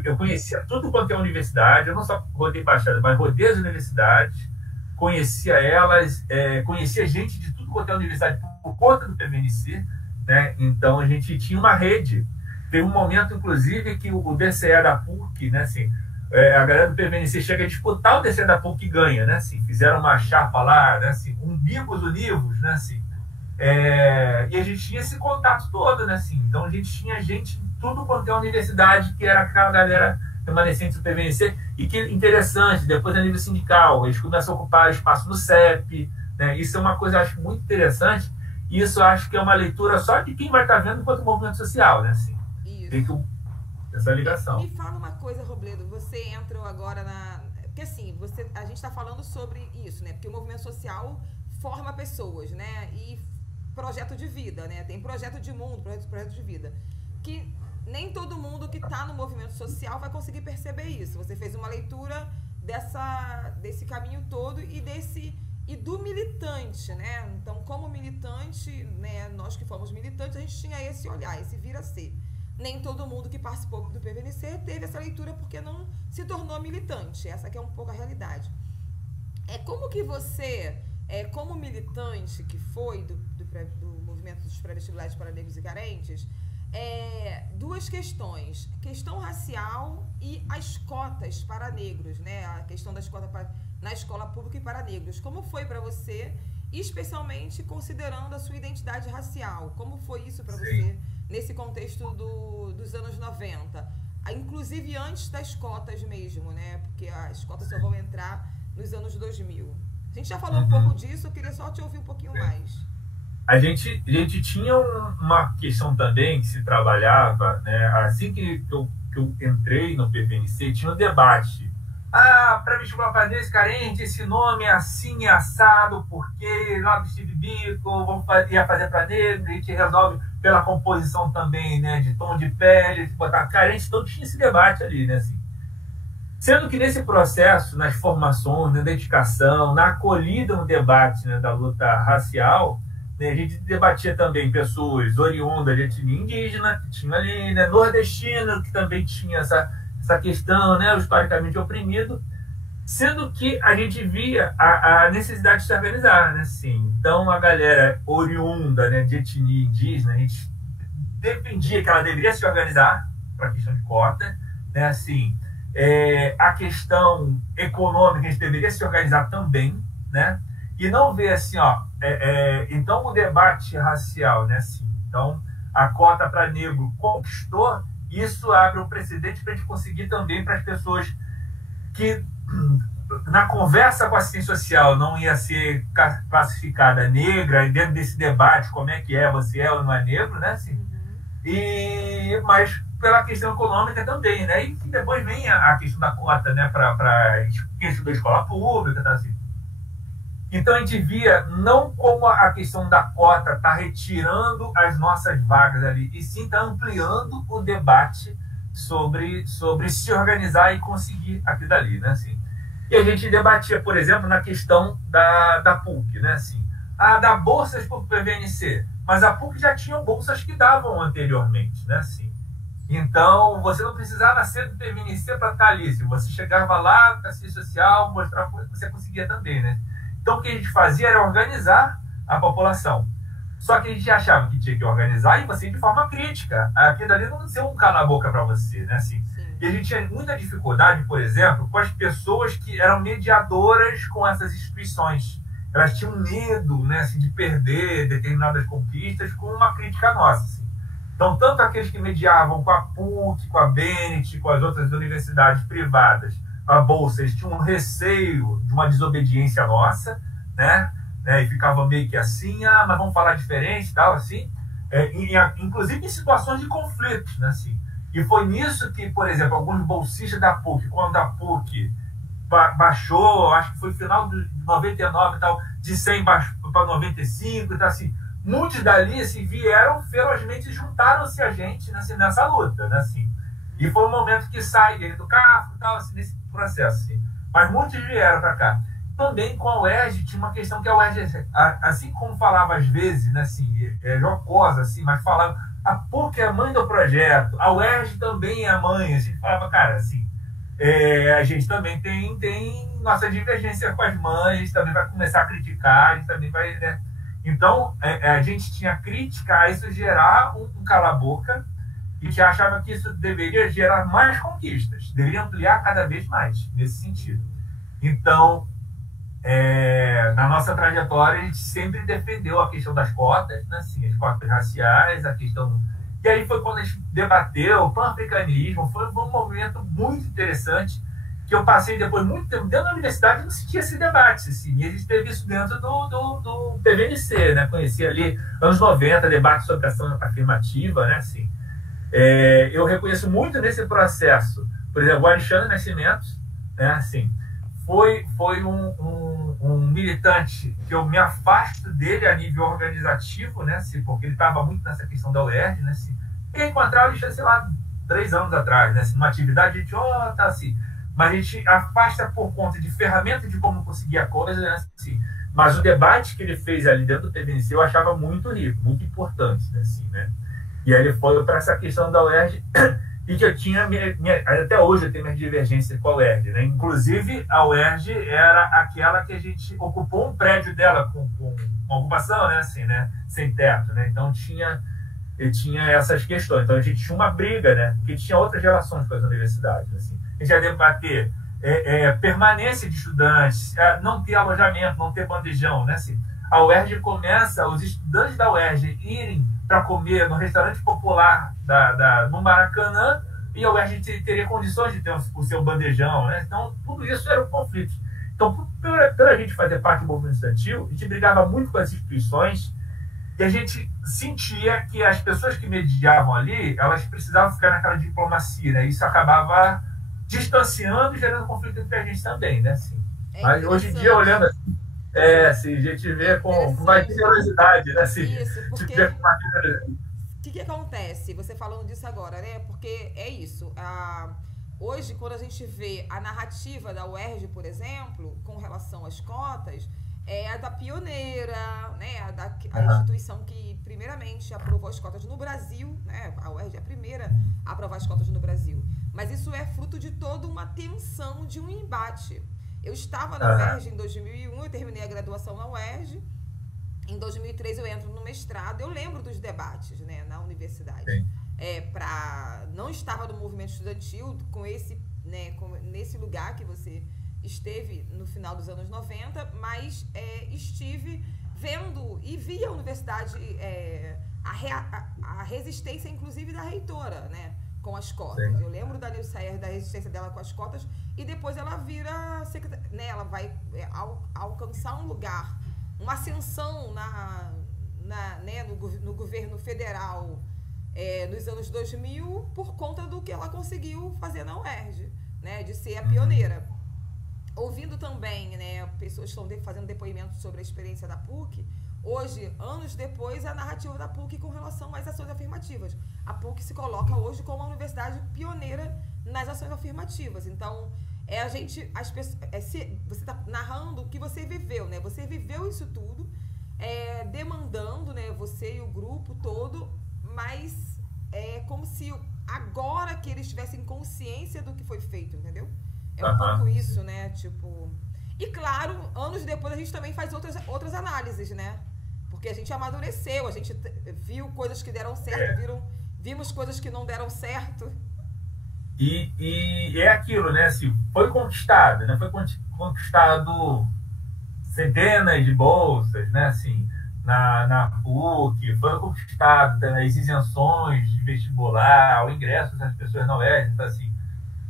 Eu conhecia tudo quanto é universidade, eu não só rodei Baixada, mas rodei as universidades, conhecia elas, conhecia gente de tudo quanto é universidade por conta do PVNC, né, então a gente tinha uma rede. Tem um momento, inclusive, que o DCE da PUC, né, assim, a galera do PVNC chega a disputar o DCE da PUC e ganha, né, assim, fizeram uma chapa lá, né, assim, umbigos univos, né, assim, e a gente tinha esse contato todo, né, assim, então a gente tinha gente em tudo quanto é universidade, que era aquela galera remanescente do PVNC, e que interessante, depois a nível sindical, eles começam a ocupar espaço no CEP, né, isso é uma coisa, eu acho, muito interessante, e isso eu acho que é uma leitura só de quem vai estar vendo enquanto movimento social, né, assim. Tem que essa ligação. Me fala uma coisa, Robledo, você entrou agora na... Porque assim, a gente está falando sobre isso, né? Porque o movimento social forma pessoas, né? E projeto de vida, né? Tem projeto de mundo, projeto de vida. Que nem todo mundo que está no movimento social vai conseguir perceber isso. Você fez uma leitura desse caminho todo e do militante, né? Então, como militante, né? Nós que fomos militantes, a gente tinha esse olhar, esse vir a ser. Nem todo mundo que participou do PVNC teve essa leitura porque não se tornou militante. Essa aqui é um pouco a realidade. Como que você, como militante que foi do movimento dos pré-vestibulares para negros e carentes, duas questões. Questão racial e as cotas para negros, né? A questão das cotas na escola pública e para negros. Como foi para você, especialmente considerando a sua identidade racial? Como foi isso para você? Nesse contexto dos anos 90, inclusive antes das cotas mesmo, né? Porque as cotas só vão entrar nos anos 2000. A gente já falou um pouco disso, eu queria só te ouvir um pouquinho mais. A gente tinha uma questão também que se trabalhava, né? Assim que eu entrei no PVNC, tinha um debate. Pré-vestibular para negros carente, esse nome é assim, é assado, porque lá do Steve Biko, ia fazer para negro, a gente resolve pela composição também, né, de tom de pele, de botar carente, então tinha esse debate ali, né, assim. Sendo que nesse processo, nas formações, na dedicação, na acolhida no debate, né, da luta racial, né, a gente debatia também pessoas oriundas de etnia indígena, que tinha ali, né, nordestino, que também tinha essa questão, né, historicamente oprimido, sendo que a gente via a necessidade de se organizar, né, assim. Então, a galera oriunda, né, de etnia indígena, a gente defendia que ela deveria se organizar para a questão de cota, né, assim, a questão econômica, a gente deveria se organizar também, né, e não ver assim, então o debate racial, né, assim, então a cota para negro conquistou, isso abre um precedente para a gente conseguir também para as pessoas que na conversa com a assistência social não ia ser classificada negra, e dentro desse debate, como é que é, você é ou não é negro, né? Assim, mas pela questão econômica também, né? E depois vem a questão da cota, né? Para quem estudou escola pública, tá, assim. Então a gente via não como a questão da cota está retirando as nossas vagas ali, e sim está ampliando o debate sobre se organizar e conseguir aquilo dali, né? Assim, e a gente debatia, por exemplo, na questão da PUC, né? Assim, dá bolsas para o PVNC, mas a PUC já tinha bolsas que davam anteriormente, né? Assim, então você não precisava ser do PVNC para estar ali. Se você chegava lá, para a assistência social, mostrar que você conseguia também, né? Então o que a gente fazia era organizar a população. Só que a gente achava que tinha que organizar e você de forma crítica. Aquilo ali não ser um cala-boca para você, né? Assim, e a gente tinha muita dificuldade, por exemplo, com as pessoas que eram mediadoras com essas instituições. Elas tinham medo, né, assim, de perder determinadas conquistas com uma crítica nossa. Assim. Então, tanto aqueles que mediavam com a PUC, com a Bennett, com as outras universidades privadas, a bolsa, eles tinham um receio de uma desobediência nossa, né? E ficava meio que assim, mas vamos falar diferente, tal, assim, inclusive em situações de conflitos, né, assim. E foi nisso que, por exemplo, alguns bolsistas da PUC, quando a PUC baixou, acho que foi final de 99 e tal, de 100 baixou para 95 e tal, assim, muitos dali assim, vieram ferozmente e juntaram-se a gente nessa luta, né, assim. E foi um momento que sai do CAF e tal, assim, nesse processo, assim. Mas muitos vieram para cá. Também com a UERJ tinha uma questão que a UERJ, assim como falava às vezes, né, assim, jocosa, assim, mas falava, a PUC é a mãe do projeto, a UERJ também é a mãe. A gente falava, cara, assim, a gente também tem nossa divergência com as mães, a gente também vai começar a criticar, a gente também vai, né? Então, a gente tinha crítica a isso gerar um cala-boca e que achava que isso deveria gerar mais conquistas, deveria ampliar cada vez mais nesse sentido. Então, na nossa trajetória, a gente sempre defendeu a questão das cotas, né? Assim, as cotas raciais, a questão... E aí foi quando a gente debateu o pan-africanismo, foi um movimento muito interessante, que eu passei depois muito tempo dentro da universidade, não sentia esse debate, assim, e a gente teve isso dentro do PVNC, né? Conheci ali, anos 90, debate sobre ação afirmativa, né? Assim, eu reconheço muito nesse processo, por exemplo, o Alexandre Nascimento, né? Assim, foi um militante que eu me afasto dele a nível organizativo, né, assim, porque ele estava muito nessa questão da UERJ, né, assim, e encontrar o Alexandre, sei lá, 3 anos atrás, né, assim, numa atividade, a gente, tá assim, mas a gente afasta por conta de ferramentas de como conseguir a coisa, né, assim, mas o debate que ele fez ali dentro do TVNC eu achava muito rico, muito importante, né, assim, né, e aí ele foi para essa questão da UERJ, e que eu tinha, até hoje eu tenho minhas divergências com a UERJ, né? Inclusive, a UERJ era aquela que a gente ocupou um prédio dela com ocupação, né? Assim, né? Sem teto, né? Então, tinha essas questões. Então, a gente tinha uma briga, né? Porque tinha outras relações com as universidades, assim. A gente ia debater permanência de estudantes, não ter alojamento, não ter bandejão, né? Assim, a UERJ começa, os estudantes da UERJ irem para comer no restaurante popular no Maracanã, e a UERJ teria condições de ter o seu bandejão, né? Então, tudo isso era um conflito. Então, pela gente fazer parte do movimento estudantil, a gente brigava muito com as instituições, e a gente sentia que as pessoas que mediavam ali, elas precisavam ficar naquela diplomacia, né? Isso acabava distanciando e gerando conflito entre a gente também, né? Assim, mas hoje em dia, olhando assim, assim, a gente vê com mais generosidade, né? Assim, isso, porque... O que acontece? Você falando disso agora, né? Porque é isso. Hoje, quando a gente vê a narrativa da UERJ, por exemplo, com relação às cotas, é a da pioneira, né? A instituição que, primeiramente, aprovou as cotas no Brasil, né? A UERJ é a primeira a aprovar as cotas no Brasil. Mas isso é fruto de toda uma tensão, de um embate. Eu estava na UERJ em 2001, eu terminei a graduação na UERJ. Em 2003 eu entro no mestrado. Eu lembro dos debates, né, na universidade. Não estava no movimento estudantil com nesse lugar que você esteve no final dos anos 90, mas estive vendo e vi a universidade, a resistência inclusive da reitora, né, com as cotas. Sim. Eu lembro da Nilce Sayer, da resistência dela com as cotas, e depois ela vira né, ela vai alcançar um lugar, uma ascensão né, no governo federal nos anos 2000 por conta do que ela conseguiu fazer na UERJ, né, de ser a pioneira. Ouvindo também, né, pessoas que estão fazendo depoimentos sobre a experiência da PUC, hoje, anos depois, a narrativa da PUC com relação às ações afirmativas. A PUC se coloca hoje como uma universidade pioneira nas ações afirmativas. Então, você está narrando o que você viveu, né? Você viveu isso tudo, demandando, né, você e o grupo todo, mas é como se agora que eles tivessem consciência do que foi feito, entendeu? É um pouco isso, né? Tipo... E claro, anos depois a gente também faz outras análises, né? Porque a gente amadureceu, a gente viu coisas que deram certo, vimos coisas que não deram certo. E é aquilo, né? Assim, foi conquistado, né? Foi conquistado centenas de bolsas, né? Assim, na PUC, foram conquistadas as isenções de vestibular, o ingresso das pessoas na UERJ, então, assim.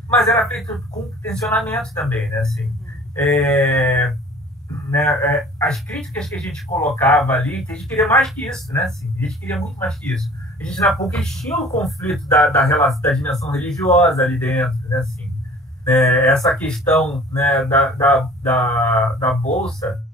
Mas era feito com tensionamento também, né? Assim, as críticas que a gente colocava ali, que a gente queria mais que isso, né? Assim, a gente queria muito mais que isso. A gente, na PUC, tinha o conflito da dimensão religiosa ali dentro, né? Assim, essa questão, né, da bolsa,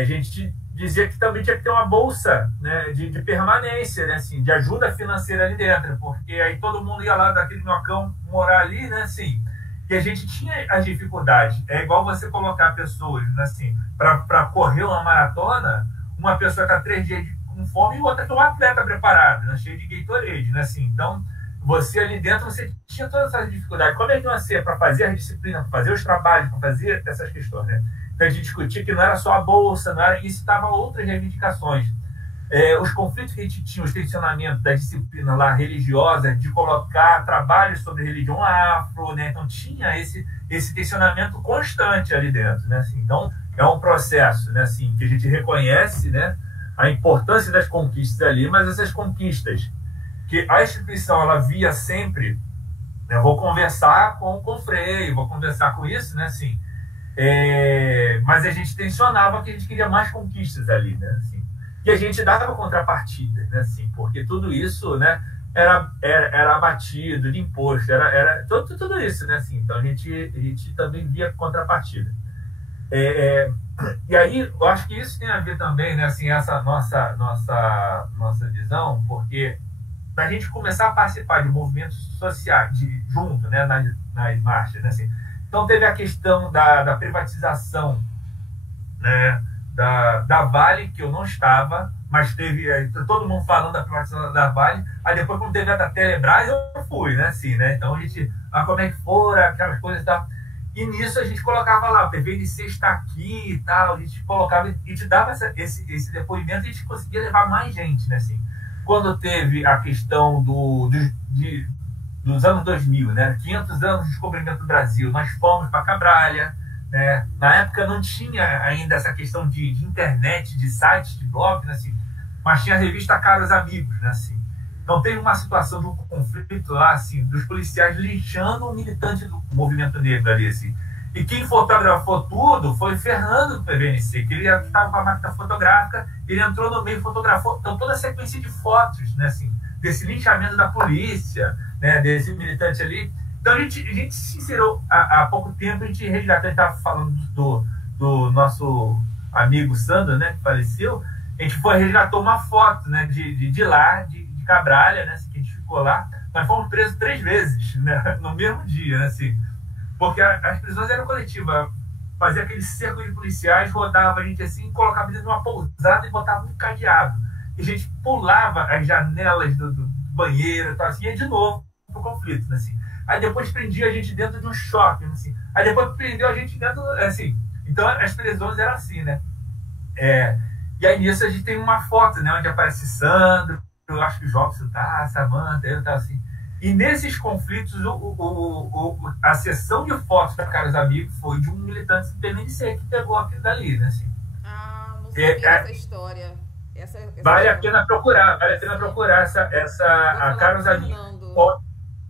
a gente dizia que também tinha que ter uma bolsa, né, de permanência, né, assim, de ajuda financeira ali dentro, porque aí todo mundo ia lá daquele minhocão morar ali, né, assim, e a gente tinha as dificuldades. É igual você colocar pessoas, né, assim, para correr uma maratona, uma pessoa está 3 dias com fome e outra que é um atleta preparado, né, cheio de Gatorade, né, assim, então você ali dentro, você tinha todas essas dificuldades. Como é que você, para fazer a disciplina, para fazer os trabalhos, para fazer essas questões, né? Então a gente discutia que não era só a bolsa, não era, e citava outras reivindicações. Os conflitos que a gente tinha, os tensionamentos da disciplina lá religiosa, de colocar trabalhos sobre religião afro, né? Então tinha esse tensionamento constante ali dentro, né? Assim, então é um processo, né? Assim, que a gente reconhece, né, a importância das conquistas ali, mas essas conquistas que a instituição ela via sempre, né, eu vou conversar com o Frei, vou conversar com isso, né, assim, mas a gente tensionava que a gente queria mais conquistas ali, né, assim, e a gente dava contrapartida, né, assim, porque tudo isso, né, era abatido de imposto, era tudo isso, né, assim, então a gente também via contrapartida. E aí, eu acho que isso tem a ver também, né, assim, essa nossa visão, porque para a gente começar a participar de movimentos sociais, junto, né, nas marchas, né, assim. Então teve a questão da privatização, né, da Vale, que eu não estava, mas teve todo mundo falando da privatização da Vale. Aí depois, quando teve a da Telebrás, eu fui, né, assim, né. Então a gente, como é que foram aquelas coisas e tal. E nisso a gente colocava lá, o PVNC está aqui e tal, a gente colocava e te dava esse depoimento, e a gente conseguia levar mais gente, né, assim. Quando teve a questão dos anos 2000, né, 500 anos de descobrimento do Brasil, nós fomos para Cabralha, né, na época não tinha ainda essa questão de internet, de sites, de blogs, né, assim, mas tinha a revista Caros Amigos, né, assim. Então teve uma situação de um conflito lá, assim, dos policiais linchando um militante do movimento negro ali, assim. E quem fotografou tudo foi Fernando do PVNC, que ele estava com a máquina fotográfica, ele entrou no meio e fotografou então, toda a sequência de fotos, né, assim, desse linchamento da polícia, né, desse militante ali. Então a gente se inserou há pouco tempo, a gente resgatou, a gente estava falando do nosso amigo Sandro, né, que faleceu, a gente resgatou uma foto, né, de lá, de Cabralha, né, assim, que a gente ficou lá. Nós fomos presos 3 vezes, né, no mesmo dia, né, assim, porque as prisões eram coletivas. Fazia aquele cerco de policiais, rodava a gente assim, colocava dentro de uma pousada e botava um cadeado. E a gente pulava as janelas do banheiro e tal, assim, e ia de novo pro conflito, né, assim. Aí depois prendia a gente dentro de um shopping, assim. Aí depois prendeu a gente dentro, assim. Então as prisões eram assim, né. E aí nisso a gente tem uma foto, né, onde aparece Sandro, eu acho que o Jobson tá, Samanta, eu tá assim. E nesses conflitos, a sessão de fotos para Caros Amigos foi de um militante do PMNC que pegou aquilo dali, né? Assim. Não sabia essa história. Essa vale a pena procurar, essa a Caros Amigos.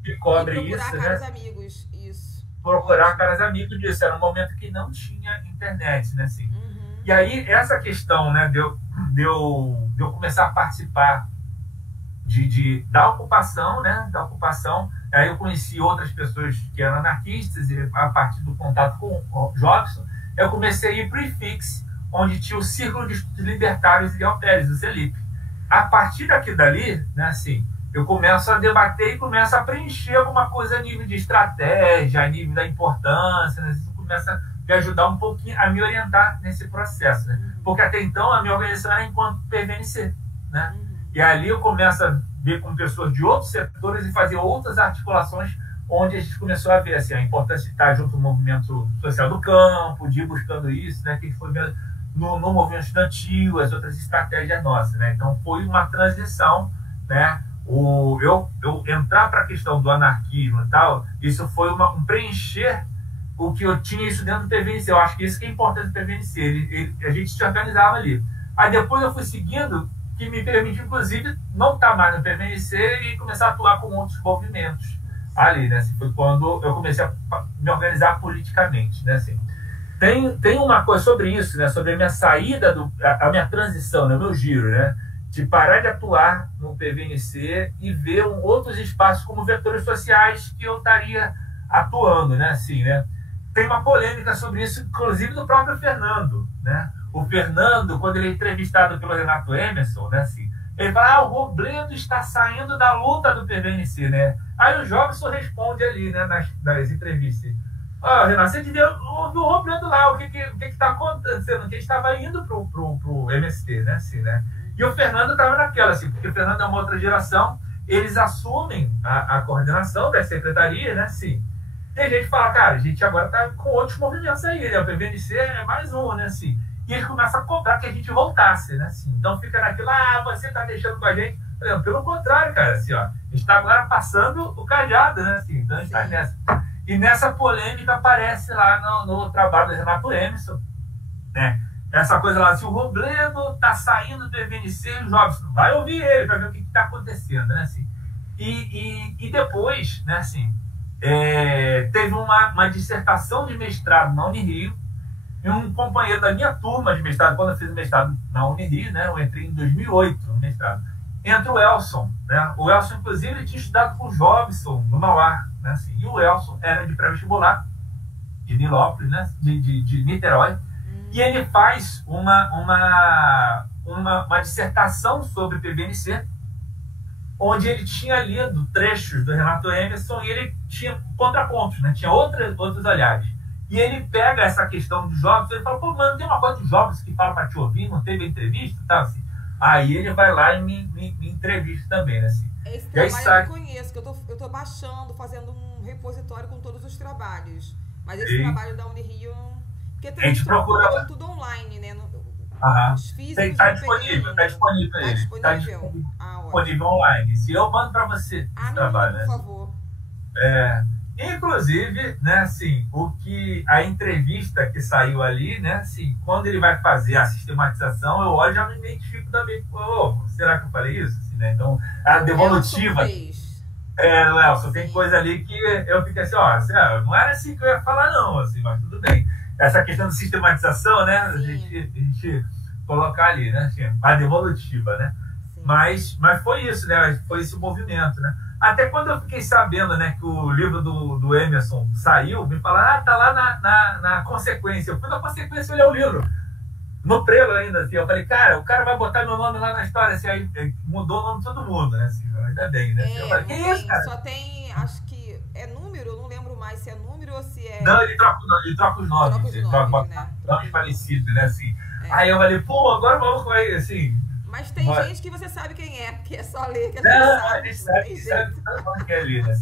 que E cobre procurar isso, caros né? amigos, isso. Procurar Ótimo. caras amigos disso. Era um momento que não tinha internet, né? Assim. Uhum. E aí, essa questão, né, de eu começar a participar da ocupação, né? Da ocupação. Aí eu conheci outras pessoas que eram anarquistas, e a partir do contato com o Jobson, eu comecei a ir para o IFIX, onde tinha o Círculo de Estudos Libertários e Pérez, do CELIP. A partir dali, né, assim, eu começo a debater e começo a preencher alguma coisa a nível de estratégia, a nível da importância, né? Isso começa a me ajudar um pouquinho a me orientar nesse processo, né? Porque até então a minha organização era enquanto PVNC, né? E ali eu começo a ver com pessoas de outros setores e fazer outras articulações, onde a gente começou a ver assim, a importância de estar junto ao movimento social do campo, de ir buscando isso, né? Que a gente foi vendo no movimento estudantil, as outras estratégias nossas, né? Então foi uma transição, né? Eu entrar para a questão do anarquismo e tal, isso foi um preencher o que eu tinha isso dentro do PVNC. Eu acho que isso que é importante do PVNC. A gente se organizava ali. Aí depois eu fui seguindo, que me permitiu, inclusive, não estar mais no PVNC e começar a atuar com outros movimentos ali, né? Assim, foi quando eu comecei a me organizar politicamente, né? Assim, tem uma coisa sobre isso, né? Sobre a minha saída, a minha transição, né? O meu giro, né? De parar de atuar no PVNC e ver outros espaços como vetores sociais que eu estaria atuando, né? Assim, né? Tem uma polêmica sobre isso, inclusive do próprio Fernando, né? O Fernando, quando ele é entrevistado pelo Renato Emerson, né? Assim, ele fala, o Robledo está saindo da luta do PVNC, né? Aí o Jobson responde ali, né? Nas entrevistas. Renato, você devia ouvir o Robledo lá, o que está acontecendo, que ele estava indo pro MST, né? Assim, né? E o Fernando estava naquela, assim, porque o Fernando é uma outra geração, eles assumem a coordenação da secretaria, né? Assim, tem gente que fala, cara, a gente agora está com outros movimentos aí, né? O PVNC é mais um, né? Assim, e eles começam a cobrar que a gente voltasse, né? Assim, então fica naquilo, você está deixando com a gente. Pelo contrário, cara, assim, ó, a gente está agora passando o cajado, né? Assim, então a gente está nessa. E nessa polêmica aparece lá no trabalho do Renato Emerson, né? Essa coisa lá, se o Robledo está saindo do PVNC, o Jobson vai ouvir ele para ver o que está acontecendo, né? Assim, e depois, né? Assim, teve uma dissertação de mestrado na Unirio, e um companheiro da minha turma de mestrado, quando eu fiz o mestrado na Unirio, né? Eu entrei em 2008 no mestrado. Entra o Elson, né? O Elson, inclusive, ele tinha estudado com o Jobson no Mauá, né? Assim, e o Elson era de pré-vestibular, de Nilópolis, né? De Niterói. E ele faz uma dissertação sobre PVNC, onde ele tinha lido trechos do Renato Emerson e ele tinha contrapontos, né? Tinha outros olhares. E ele pega essa questão do Jobson e fala, mano, tem uma coisa do Jobson que fala para te ouvir, não teve entrevista? Tá, assim. Aí ele vai lá e me entrevista também, né? Assim. Esse trabalho eu não conheço, que eu tô baixando, fazendo um repositório com todos os trabalhos. Mas esse trabalho da Unirio... Porque tem gente procura tudo online, né? Os físicos está disponível, está disponível ele. Está disponível online. Se eu mando para você esse trabalho, por favor. Inclusive, né, assim, a entrevista que saiu ali, né, assim, quando ele vai fazer a sistematização, eu olho e já me identifico também. Será que eu falei isso? Assim, né? Então, a devolutiva. Nelson, tem coisa ali que eu fico assim, não era assim que eu ia falar, não, assim, mas tudo bem. Essa questão de sistematização, né, a gente colocar ali, né, a devolutiva, né. Mas foi isso, né, foi esse movimento, né. Até quando eu fiquei sabendo, né, que o livro do Emerson saiu, me falaram, tá lá na Consequência. Eu fui na Consequência olhar o livro. No prelo ainda, assim. Eu falei, cara, o cara vai botar meu nome lá na história, assim, aí mudou o nome de todo mundo, né, assim, ainda bem, né. Eu falei, que isso, cara? Só tem, acho que é número, eu não lembro mais se é número ou se é... Não, ele troca os nomes. Ele troca né? Nomes parecidos, né, assim. Aí eu falei, agora o maluco vai, assim... Mas tem gente que você sabe quem é, porque é só ler que a gente sabe que é ali, né?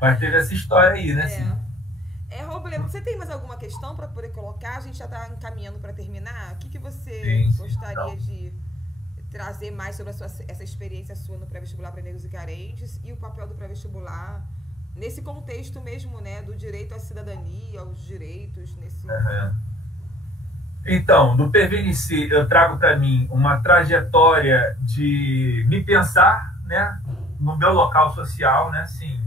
Mas teve essa história aí, né? Assim. Robledo, você tem mais alguma questão para poder colocar? A gente já está encaminhando para terminar. O que você gostaria de trazer mais sobre essa experiência sua no pré-vestibular para negros e carentes e o papel do pré-vestibular nesse contexto mesmo, né? Do direito à cidadania, aos direitos, nesse... Então, do PVNC, eu trago para mim uma trajetória de me pensar, né, no meu local social, né, assim,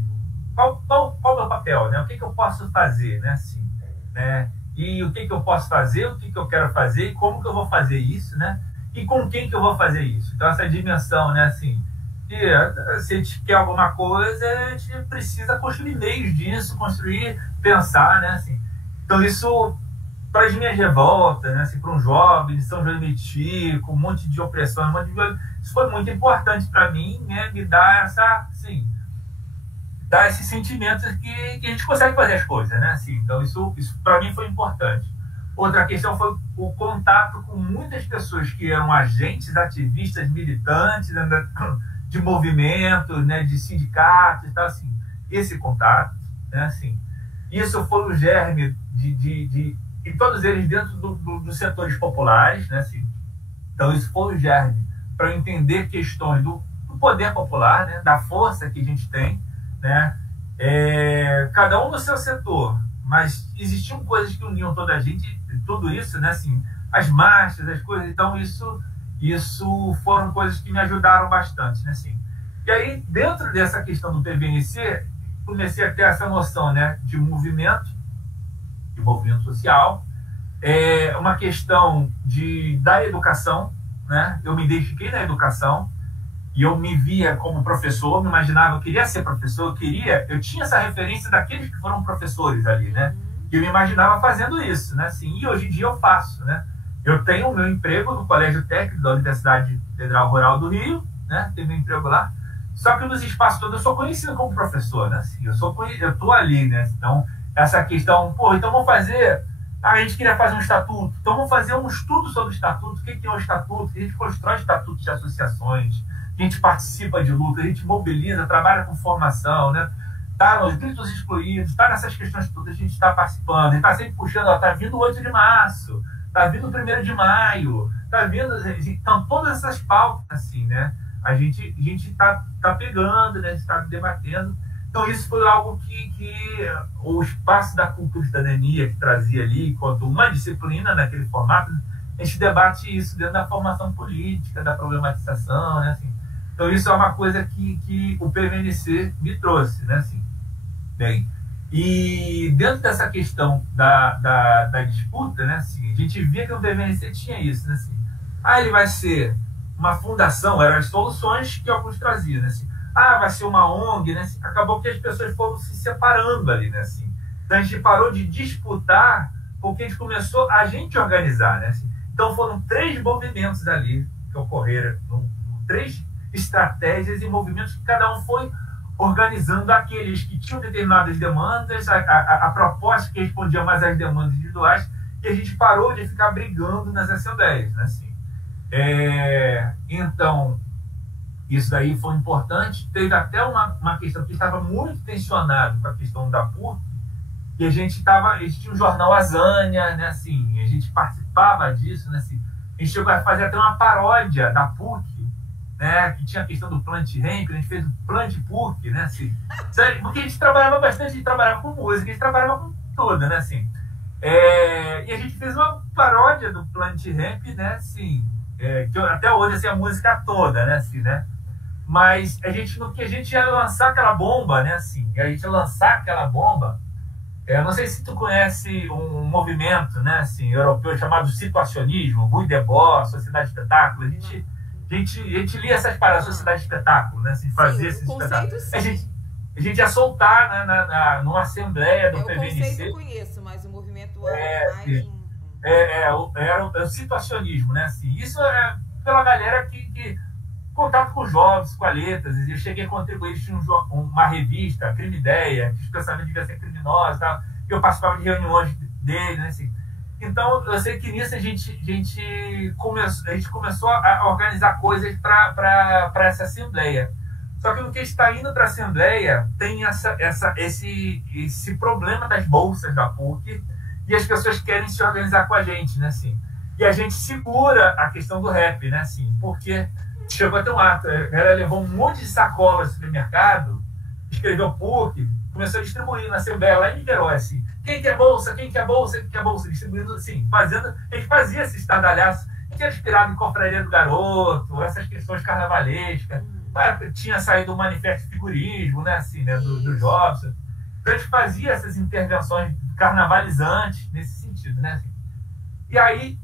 qual é o meu papel, né? O que eu posso fazer, né? Assim, né? E o que eu posso fazer, o que eu quero fazer, e como que eu vou fazer isso, né? E com quem que eu vou fazer isso. Então, essa dimensão, né? Assim, se a gente quer alguma coisa, a gente precisa construir meios disso, construir, pensar, né? Assim, então, isso, para as minhas revoltas, né? Assim, para um jovem de São João de Meriti, com um monte de opressão, isso foi muito importante para mim, né? Me dar assim, dar esse sentimento que a gente consegue fazer as coisas, né? Assim, então, isso para mim foi importante. Outra questão foi o contato com muitas pessoas que eram agentes, ativistas, militantes, de movimentos, né, de sindicatos, tá, assim, esse contato, né, assim, isso foi o germe e todos eles dentro dos setores populares, né, assim, então isso foi o germe para eu entender questões do poder popular, né, da força que a gente tem, né, cada um no seu setor, mas existiam coisas que uniam toda a gente, tudo isso, né, assim, as marchas, as coisas, então isso foram coisas que me ajudaram bastante, né, assim. E aí, dentro dessa questão do PVNC, comecei a ter essa noção, né, de movimento social, uma questão da educação, né, eu me identifiquei na educação, e eu me via como professor, me imaginava, eu queria ser professor, eu tinha essa referência daqueles que foram professores ali, né, e eu me imaginava fazendo isso, né, assim, e hoje em dia eu faço, né. Eu tenho o meu emprego no Colégio Técnico da Universidade Federal Rural do Rio, né? Tenho meu emprego lá. Só que nos espaços todos eu sou conhecido como professor, né? Assim, eu estou ali, né? Então, essa questão, então vamos fazer... a gente queria fazer um estatuto, então vamos fazer um estudo sobre o estatuto, o que é o estatuto, a gente constrói estatutos de associações, a gente participa de luta, a gente mobiliza, trabalha com formação, né? Tá nos gritos excluídos, tá nessas questões todas, a gente está participando, e está sempre puxando, está vindo o 8 de março, está vindo o 1º de maio, está vindo... Então, todas essas pautas, assim, né? A gente está pegando, né? A gente está debatendo. Então, isso foi algo que o espaço da cultura e cidadania que trazia ali, enquanto uma disciplina naquele formato, a gente debate isso dentro da formação política, da problematização, né? Assim, então, isso é uma coisa que o PVNC me trouxe, né? Assim, bem... E dentro dessa questão da disputa, né, assim, a gente via que o PVNC tinha isso, né, assim, ele vai ser uma fundação, eram as soluções que alguns traziam, né, assim, vai ser uma ONG, né, assim, acabou que as pessoas foram se separando ali, né, assim, então a gente parou de disputar porque a gente começou a gente organizar, né, assim, então foram 3 movimentos ali que ocorreram, 3 estratégias e movimentos que cada um foi organizando aqueles que tinham determinadas demandas, a proposta que respondia mais às demandas individuais, e a gente parou de ficar brigando nas assembleias, né? Assim, então, isso daí foi importante. Teve até uma questão que estava muito tensionado com a questão da PUC, e a gente tinha um jornal Azânia, né? Assim, a gente participava disso, né? Assim, a gente chegou a fazer até uma paródia da PUC, né, que tinha a questão do Plant Ramp, a gente fez o Plant PUC, né, assim, porque a gente trabalhava bastante, a gente trabalhava com música, a gente trabalhava com tudo, né, assim, e a gente fez uma paródia do Plant Ramp, né, assim, que até hoje, assim, a música toda, né, assim, né, mas no que a gente ia lançar aquela bomba, né, assim, a gente ia lançar aquela bomba, não sei se tu conhece um movimento, né, assim, europeu chamado situacionismo, Rui Debord, Sociedade de Espetáculo, a gente lia essas paradas, Sociedade de Espetáculo, né? Assim, fazia esses espetáculos. A gente ia soltar, né, numa assembleia do PVNC. O conceito eu conheço, mas o movimento mais... Era o situacionismo, né? Assim, isso é pela galera que contato com jovens, com as letras. Eu cheguei a contribuir, eles tinham uma revista, Crime Ideia, que os pensamentos deviam ser criminosos, tá? Eu participava de reuniões dele, né? Assim, então, eu sei que nisso a gente começou a organizar coisas para essa assembleia. Só que no que está indo para a assembleia, tem esse problema das bolsas da PUC, e as pessoas querem se organizar com a gente, né, assim. E a gente segura a questão do rap, né, assim, porque chegou até um ato, ela levou um monte de sacolas no supermercado, escreveu PUC, começou a distribuir na Assembleia lá em Niterói, assim, quem quer bolsa, quem quer bolsa, quem quer bolsa, distribuindo assim, a gente fazia esse estardalhaço, a gente era inspirado em Confraria do Garoto, essas questões carnavalescas, tinha saído o Manifesto de Figurismo, né, assim, né, do Jobson. Então a gente fazia essas intervenções carnavalizantes nesse sentido, né, assim. E aí,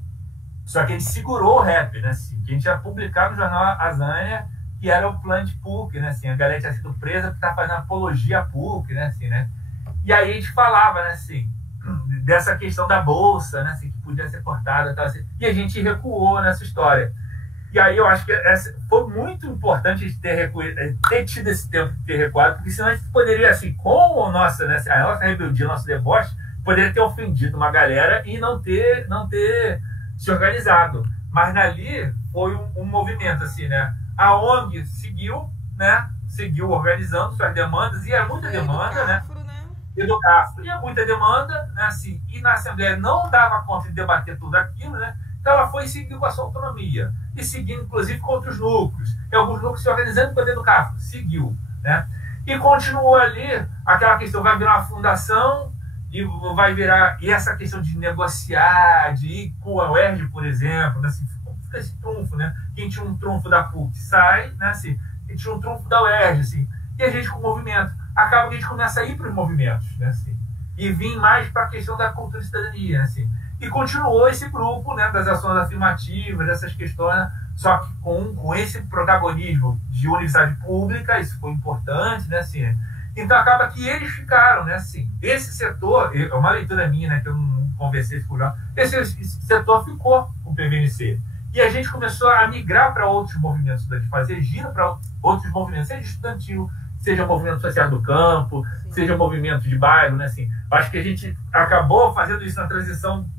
só que a gente segurou o rap, né, assim, que a gente ia publicar no jornal Azânia, que era o plano de PUC, né, assim, a galera tinha sido presa porque estava fazendo apologia à PUC, né, assim, né. E aí a gente falava, né, assim, dessa questão da bolsa, né, assim, que podia ser cortada, tal, assim, e a gente recuou nessa história. E aí eu acho que foi muito importante a gente ter tido esse tempo de ter recuado, porque senão a gente poderia, assim, com a nossa rebeldia, nosso deboche, poderia ter ofendido uma galera e não ter se organizado. Mas dali foi um movimento, assim, né? A ONG seguiu organizando suas demandas, e é muita demanda, né? E do CAFRO, e é muita demanda, né? Assim, e na Assembleia não dava conta de debater tudo aquilo, né? Então ela foi seguir com a sua autonomia, e seguindo, inclusive, com outros núcleos. E alguns núcleos se organizando para dentro do CAFRO, seguiu, né? E continuou ali, aquela questão vai virar uma fundação, e vai virar, e essa questão de negociar, de ir com a UERJ, por exemplo, né? Assim, fica esse trunfo, né? Quem tinha um trunfo da PUC sai, né? Assim, quem tinha um trunfo da UERJ, assim, e a gente com o movimento. Acaba que a gente começa a ir para os movimentos, né? Assim, e vir mais para a questão da cultura e cidadania, né? Assim. E continuou esse grupo, né, das ações afirmativas, dessas questões, né, só que com esse protagonismo de universidade pública, isso foi importante, né, assim. Então acaba que eles ficaram, né, assim, esse setor, é uma leitura minha, né, que eu não conversei com o João, esse setor ficou com o PVNC. E a gente começou a migrar para outros movimentos, de fazer giro para outros movimentos, seja estudantil, seja o movimento social do campo, sim, seja o movimento de bairro, né, assim. Acho que a gente acabou fazendo isso na transição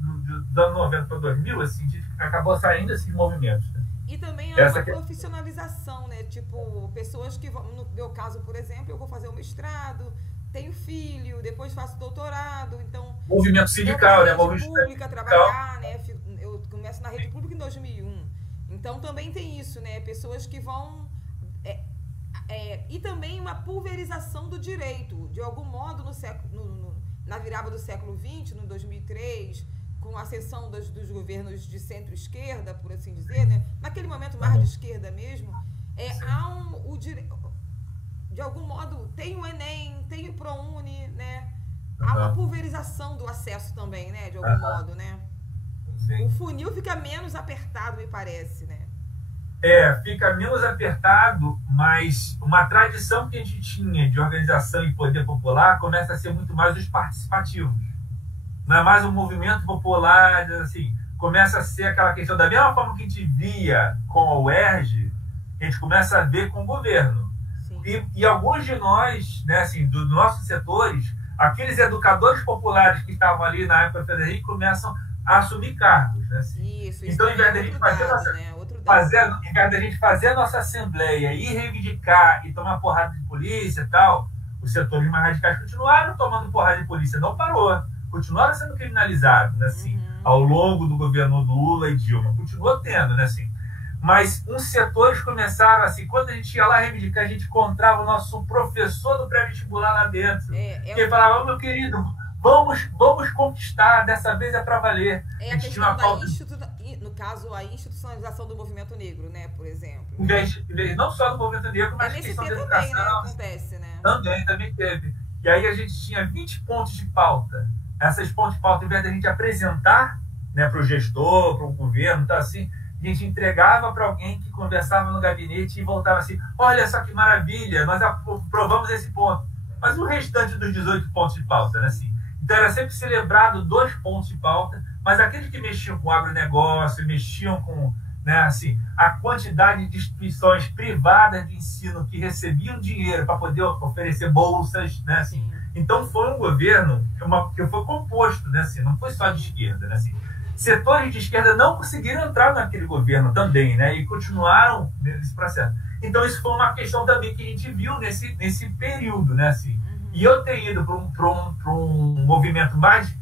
dos anos 90 para 2000, assim, a gente acabou saindo desses movimentos. Né? E também há uma profissionalização, né? Tipo, pessoas que vão, no meu caso, por exemplo, eu vou fazer um mestrado, tenho filho, depois faço doutorado, então... Movimento sindical, né? Movimento pública, trabalhar, né? Eu começo na rede pública em 2001. Então também tem isso, né? Pessoas que vão... e também uma pulverização do direito. De algum modo, na virada do século XX, no 2003, com a ascensão dos governos de centro-esquerda, por assim dizer, né? Naquele momento mais de esquerda mesmo, de algum modo, tem o Enem, tem o ProUni, né? Há uma pulverização do acesso também, né? De algum modo, né? Sim. O funil fica menos apertado, me parece, né? Fica menos apertado, mas uma tradição que a gente tinha de organização e poder popular começa a ser muito mais os participativos. Não é mais um movimento popular, assim, começa a ser aquela questão, da mesma forma que a gente via com a UERJ, a gente começa a ver com o governo. E alguns de nós, né, assim, dos nossos setores, aqueles educadores populares que estavam ali na época do Frederico começam a assumir cargos. Né, assim. Isso então, ao invés da gente fazer a nossa assembleia e reivindicar e tomar porrada de polícia e tal, os setores mais radicais continuaram tomando porrada de polícia, não parou, continuaram sendo criminalizados, né, assim, ao longo do governo Lula e Dilma, continuou tendo, né, assim. Mas uns setores começaram assim, quando a gente ia lá reivindicar, a gente encontrava o nosso professor do pré-vestibular lá dentro, que falava, meu querido, vamos conquistar, dessa vez é para valer. A gente tinha uma pauta... No caso, a institucionalização do movimento negro, né, por exemplo. Não só do movimento negro, mas a questão da educação. Também, né, acontece, né? Também teve. E aí a gente tinha 20 pontos de pauta. Essas pontos de pauta, ao invés da gente apresentar, né, para o gestor, para o governo, tá, assim, a gente entregava para alguém que conversava no gabinete e voltava assim, olha só que maravilha, nós aprovamos esse ponto. Mas o restante dos 18 pontos de pauta, né, assim. Então era sempre celebrado 2 pontos de pauta, mas aqueles que mexiam com o agronegócio, mexiam com, né, assim, a quantidade de instituições privadas de ensino que recebiam dinheiro para poder oferecer bolsas, né, assim. Então foi um governo que foi composto, né, assim, não foi só de esquerda, né, assim. Setores de esquerda não conseguiram entrar naquele governo também, né, e continuaram nesse processo. Então isso foi uma questão também que a gente viu nesse período, né, assim. E eu ter ido para um movimento mais,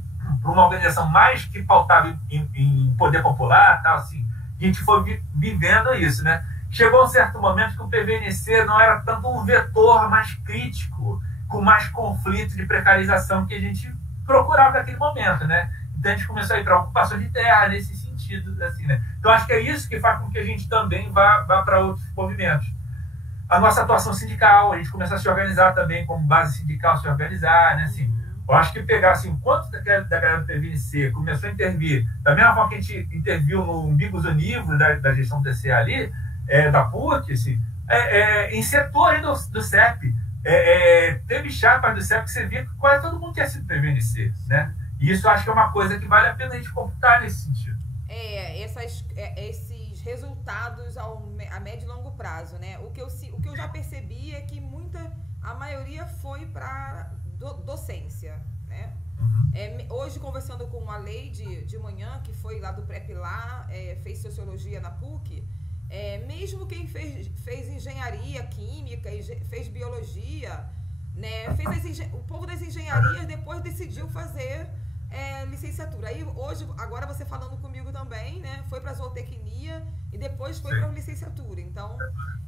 para uma organização mais que pautava em poder popular, tal, assim, a gente foi vivendo isso, né. Chegou um certo momento que o PVNC não era tanto um vetor mais crítico, com mais conflito de precarização que a gente procurava naquele momento, né. Então a gente começou a ir para a ocupação de terra nesse sentido, assim, né. Então acho que é isso que faz com que a gente também vá para outros movimentos. a nossa atuação sindical, a gente começar a se organizar também como base sindical, se organizar, né? Assim, eu acho que pegar assim, o quanto da galera do PVNC começou a intervir, da mesma forma que a gente interviu no Umbigos Univos da gestão do TCE ali, da PUC, assim, em setores do CEP, teve chapas do CEP que você via que quase todo mundo tinha sido PVNC, né? E isso eu acho que é uma coisa que vale a pena a gente computar nesse sentido. Esses resultados a médio e longo prazo, né? O que eu já percebi é que a maioria foi para docência, né? Hoje, conversando com a Leide de manhã, que foi lá do PrEP lá, fez sociologia na PUC, mesmo quem fez engenharia química, fez biologia, né? O povo das engenharias depois decidiu fazer licenciatura. Aí hoje, agora você falando comigo também, né? Foi para zootecnia e depois foi para licenciatura. Então,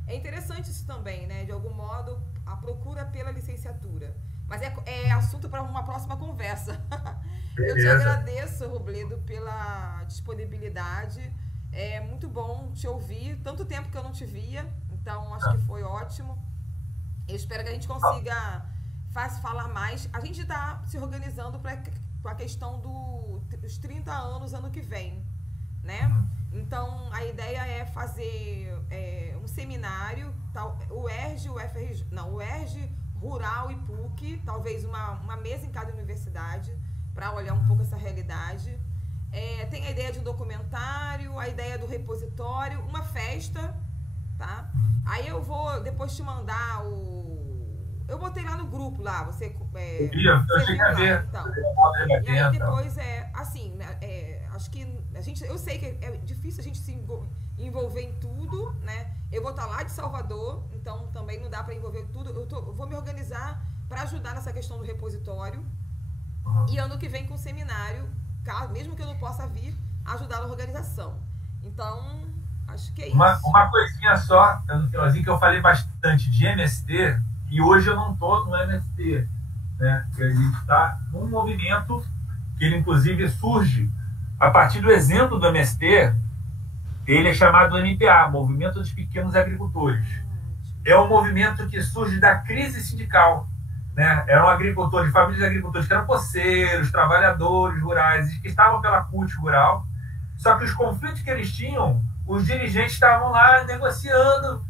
é interessante isso também, né? De algum modo, a procura pela licenciatura. Mas é assunto para uma próxima conversa. Eu te agradeço, Robledo, pela disponibilidade. É muito bom te ouvir. Tanto tempo que eu não te via, então acho que foi ótimo. Eu espero que a gente consiga falar mais. A gente está se organizando para a questão dos 30 anos ano que vem, né? Então, a ideia é fazer um seminário, o ERJ, o FRJ, não, o ERJ, Rural e PUC, talvez uma mesa em cada universidade, para olhar um pouco essa realidade. Tem a ideia de um documentário, a ideia do repositório, uma festa, tá? Aí eu vou depois te mandar eu botei lá no grupo lá, você eu cheguei a ver. Então. E aí depois assim, acho que eu sei que é difícil a gente se envolver em tudo, né? Eu vou estar lá de Salvador, então também não dá para envolver em tudo. Eu vou me organizar para ajudar nessa questão do repositório. E ano que vem com o seminário, mesmo que eu não possa vir, ajudar na organização. Então, acho que é isso. Uma coisinha só, no finalzinho, que eu falei bastante de MST, e hoje eu não estou no MST, né? A gente está num movimento que ele, inclusive, surge a partir do exemplo do MST. Ele é chamado MPA, Movimento dos Pequenos Agricultores. É um movimento que surge da crise sindical, né? Eram agricultores, famílias de agricultores que eram poceiros, trabalhadores rurais, que estavam pela CUT rural. Só que os conflitos que eles tinham, os dirigentes estavam lá negociando,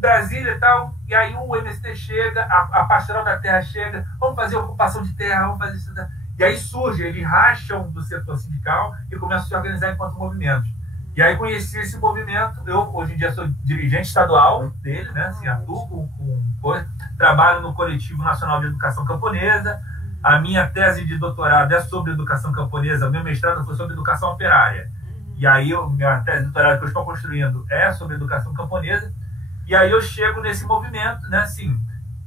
Brasília e tal, e aí o MST chega, a Pastoral da Terra chega, vamos fazer ocupação de terra, vamos fazer isso. E aí surge, eles racham do setor sindical e começam a se organizar enquanto movimentos. E aí conheci esse movimento, eu hoje em dia sou dirigente estadual dele, né? Assim, atuo com trabalho no Coletivo Nacional de Educação Camponesa, a minha tese de doutorado é sobre educação camponesa, meu mestrado foi sobre educação operária. E aí minha tese de doutorado que eu estou construindo é sobre educação camponesa, e aí eu chego nesse movimento, né? Assim,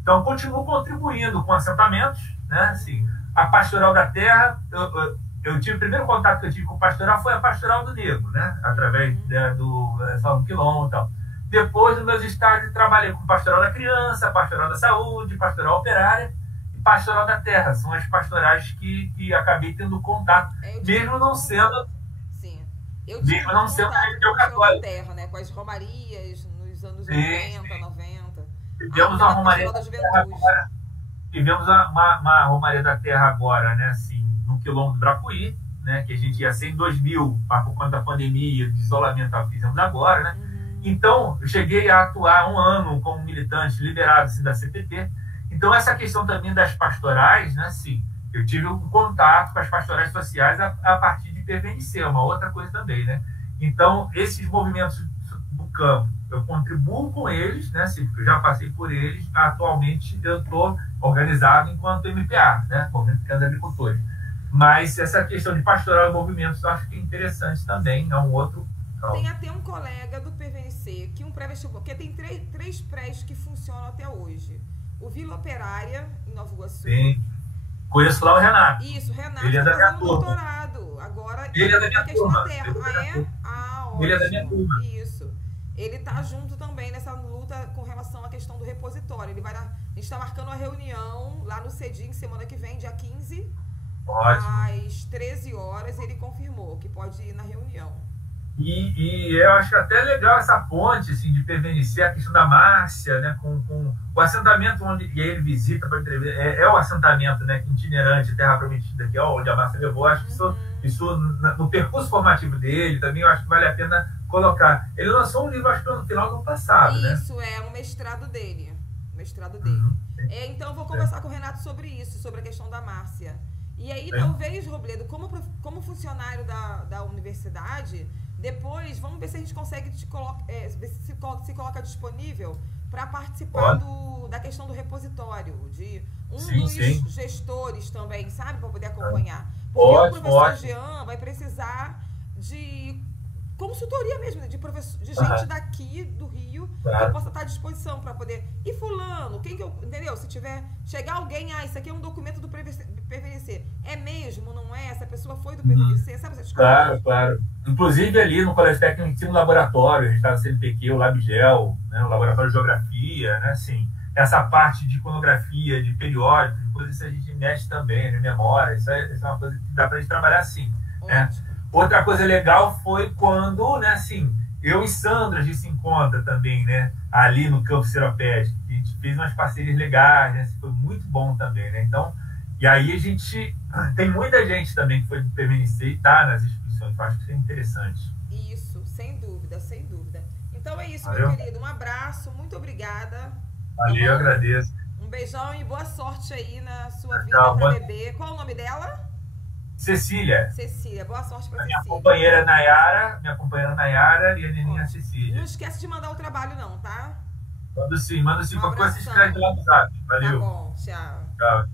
então continuo contribuindo com assentamentos, né? Assim, a Pastoral da Terra, eu tive o primeiro contato que eu tive com o pastoral foi a Pastoral do Negro, né? Através do Salmo Quilombo e tal. Depois, nos meus estágios, trabalhei com Pastoral da Criança, Pastoral da Saúde, Pastoral Operária e Pastoral da Terra. São as pastorais que acabei tendo contato, mesmo não sendo... Sim. Eu tive mesmo não sendo religião católica. Terra, né? Com as romarias nos anos 80, 90. Tivemos uma Romaria da Terra agora. Tivemos uma Romaria da Terra agora, né? Assim, no Quilombo do Bracuí, né, que a gente ia ser em 2000, por conta da pandemia, de isolamento, fizemos agora, né? Então, eu cheguei a atuar 1 ano como militante liberado assim, da CPT. Então, essa questão também das pastorais, né, assim, eu tive um contato com as pastorais sociais a partir de PVNC, uma outra coisa também, né? Então, esses movimentos do campo, eu contribuo com eles, né, assim, porque eu já passei por eles, atualmente eu estou organizado enquanto MPA, né, Movimento de Pequenos Agricultores. Mas essa questão de pastoral e movimentos eu acho que é interessante também, é um outro... Tem até um colega do PVNC, que um pré-vestibular, porque tem três prés que funcionam até hoje. O Vila Operária, em Nova Iguaçu. Sim. Conheço lá o Renato. Isso, o Renato ele é da minha turma. Doutorado. Agora, ele é da minha turma. Ótimo. Ele é da minha turma. Isso. Ele está junto também nessa luta com relação à questão do repositório. A gente está marcando uma reunião lá no CEDIM, semana que vem, dia 15. Ótimo. Às 13 horas, ele confirmou que pode ir na reunião. E eu acho até legal essa ponte assim, de PVNC, a questão da Márcia, né, com o assentamento onde e aí ele visita para entrever, é o assentamento, né, itinerante, Terra Prometida, que é onde a Márcia levou. Acho que isso no percurso formativo dele também, eu acho que vale a pena colocar. Ele lançou um livro, acho que no final do ano passado, né? Isso, é um mestrado dele. O mestrado dele. Então, eu vou conversar com o Renato sobre isso, sobre a questão da Márcia. E aí, talvez, Robledo, como funcionário da universidade, depois, vamos ver se a gente consegue ver se coloca disponível para participar da questão do repositório, de dos gestores também, sabe? Para poder acompanhar. Porque o professor Jean vai precisar de consultoria mesmo, de gente daqui do Rio que possa estar à disposição para poder. E fulano, entendeu? Se chegar alguém, isso aqui é um documento do PVNC. É mesmo, não é? Essa pessoa foi do PVNC, sabe essas coisas? Claro. Inclusive ali no Colégio Técnico tinha um laboratório, a gente estava no CNPq, o LabGel, né, o Laboratório de Geografia, né, assim, essa parte de iconografia, de periódico, de coisas que a gente mexe também, né, memória, isso é uma coisa que dá para a gente trabalhar assim, né? Outra coisa legal foi quando, né, assim, eu e Sandra, a gente se encontra também, né, ali no Campo Seropédico. A gente fez umas parcerias legais, né, foi muito bom também, né? Então, e aí a gente, tem muita gente também que foi do PVNC e está nas instituições, eu acho que isso é interessante. Isso, sem dúvida, sem dúvida. Então é isso, meu querido, um abraço, muito obrigada. Valeu, eu agradeço. Um beijão e boa sorte aí na sua vida para bebê. Qual o nome dela? Cecília. Cecília, boa sorte para Cecília. Minha companheira Nayara e a neninha Cecília. Não esquece de mandar o trabalho não, tá? Manda sim. Qualquer coisa se escreve lá no WhatsApp. Valeu. Tá bom, tchau. Tchau.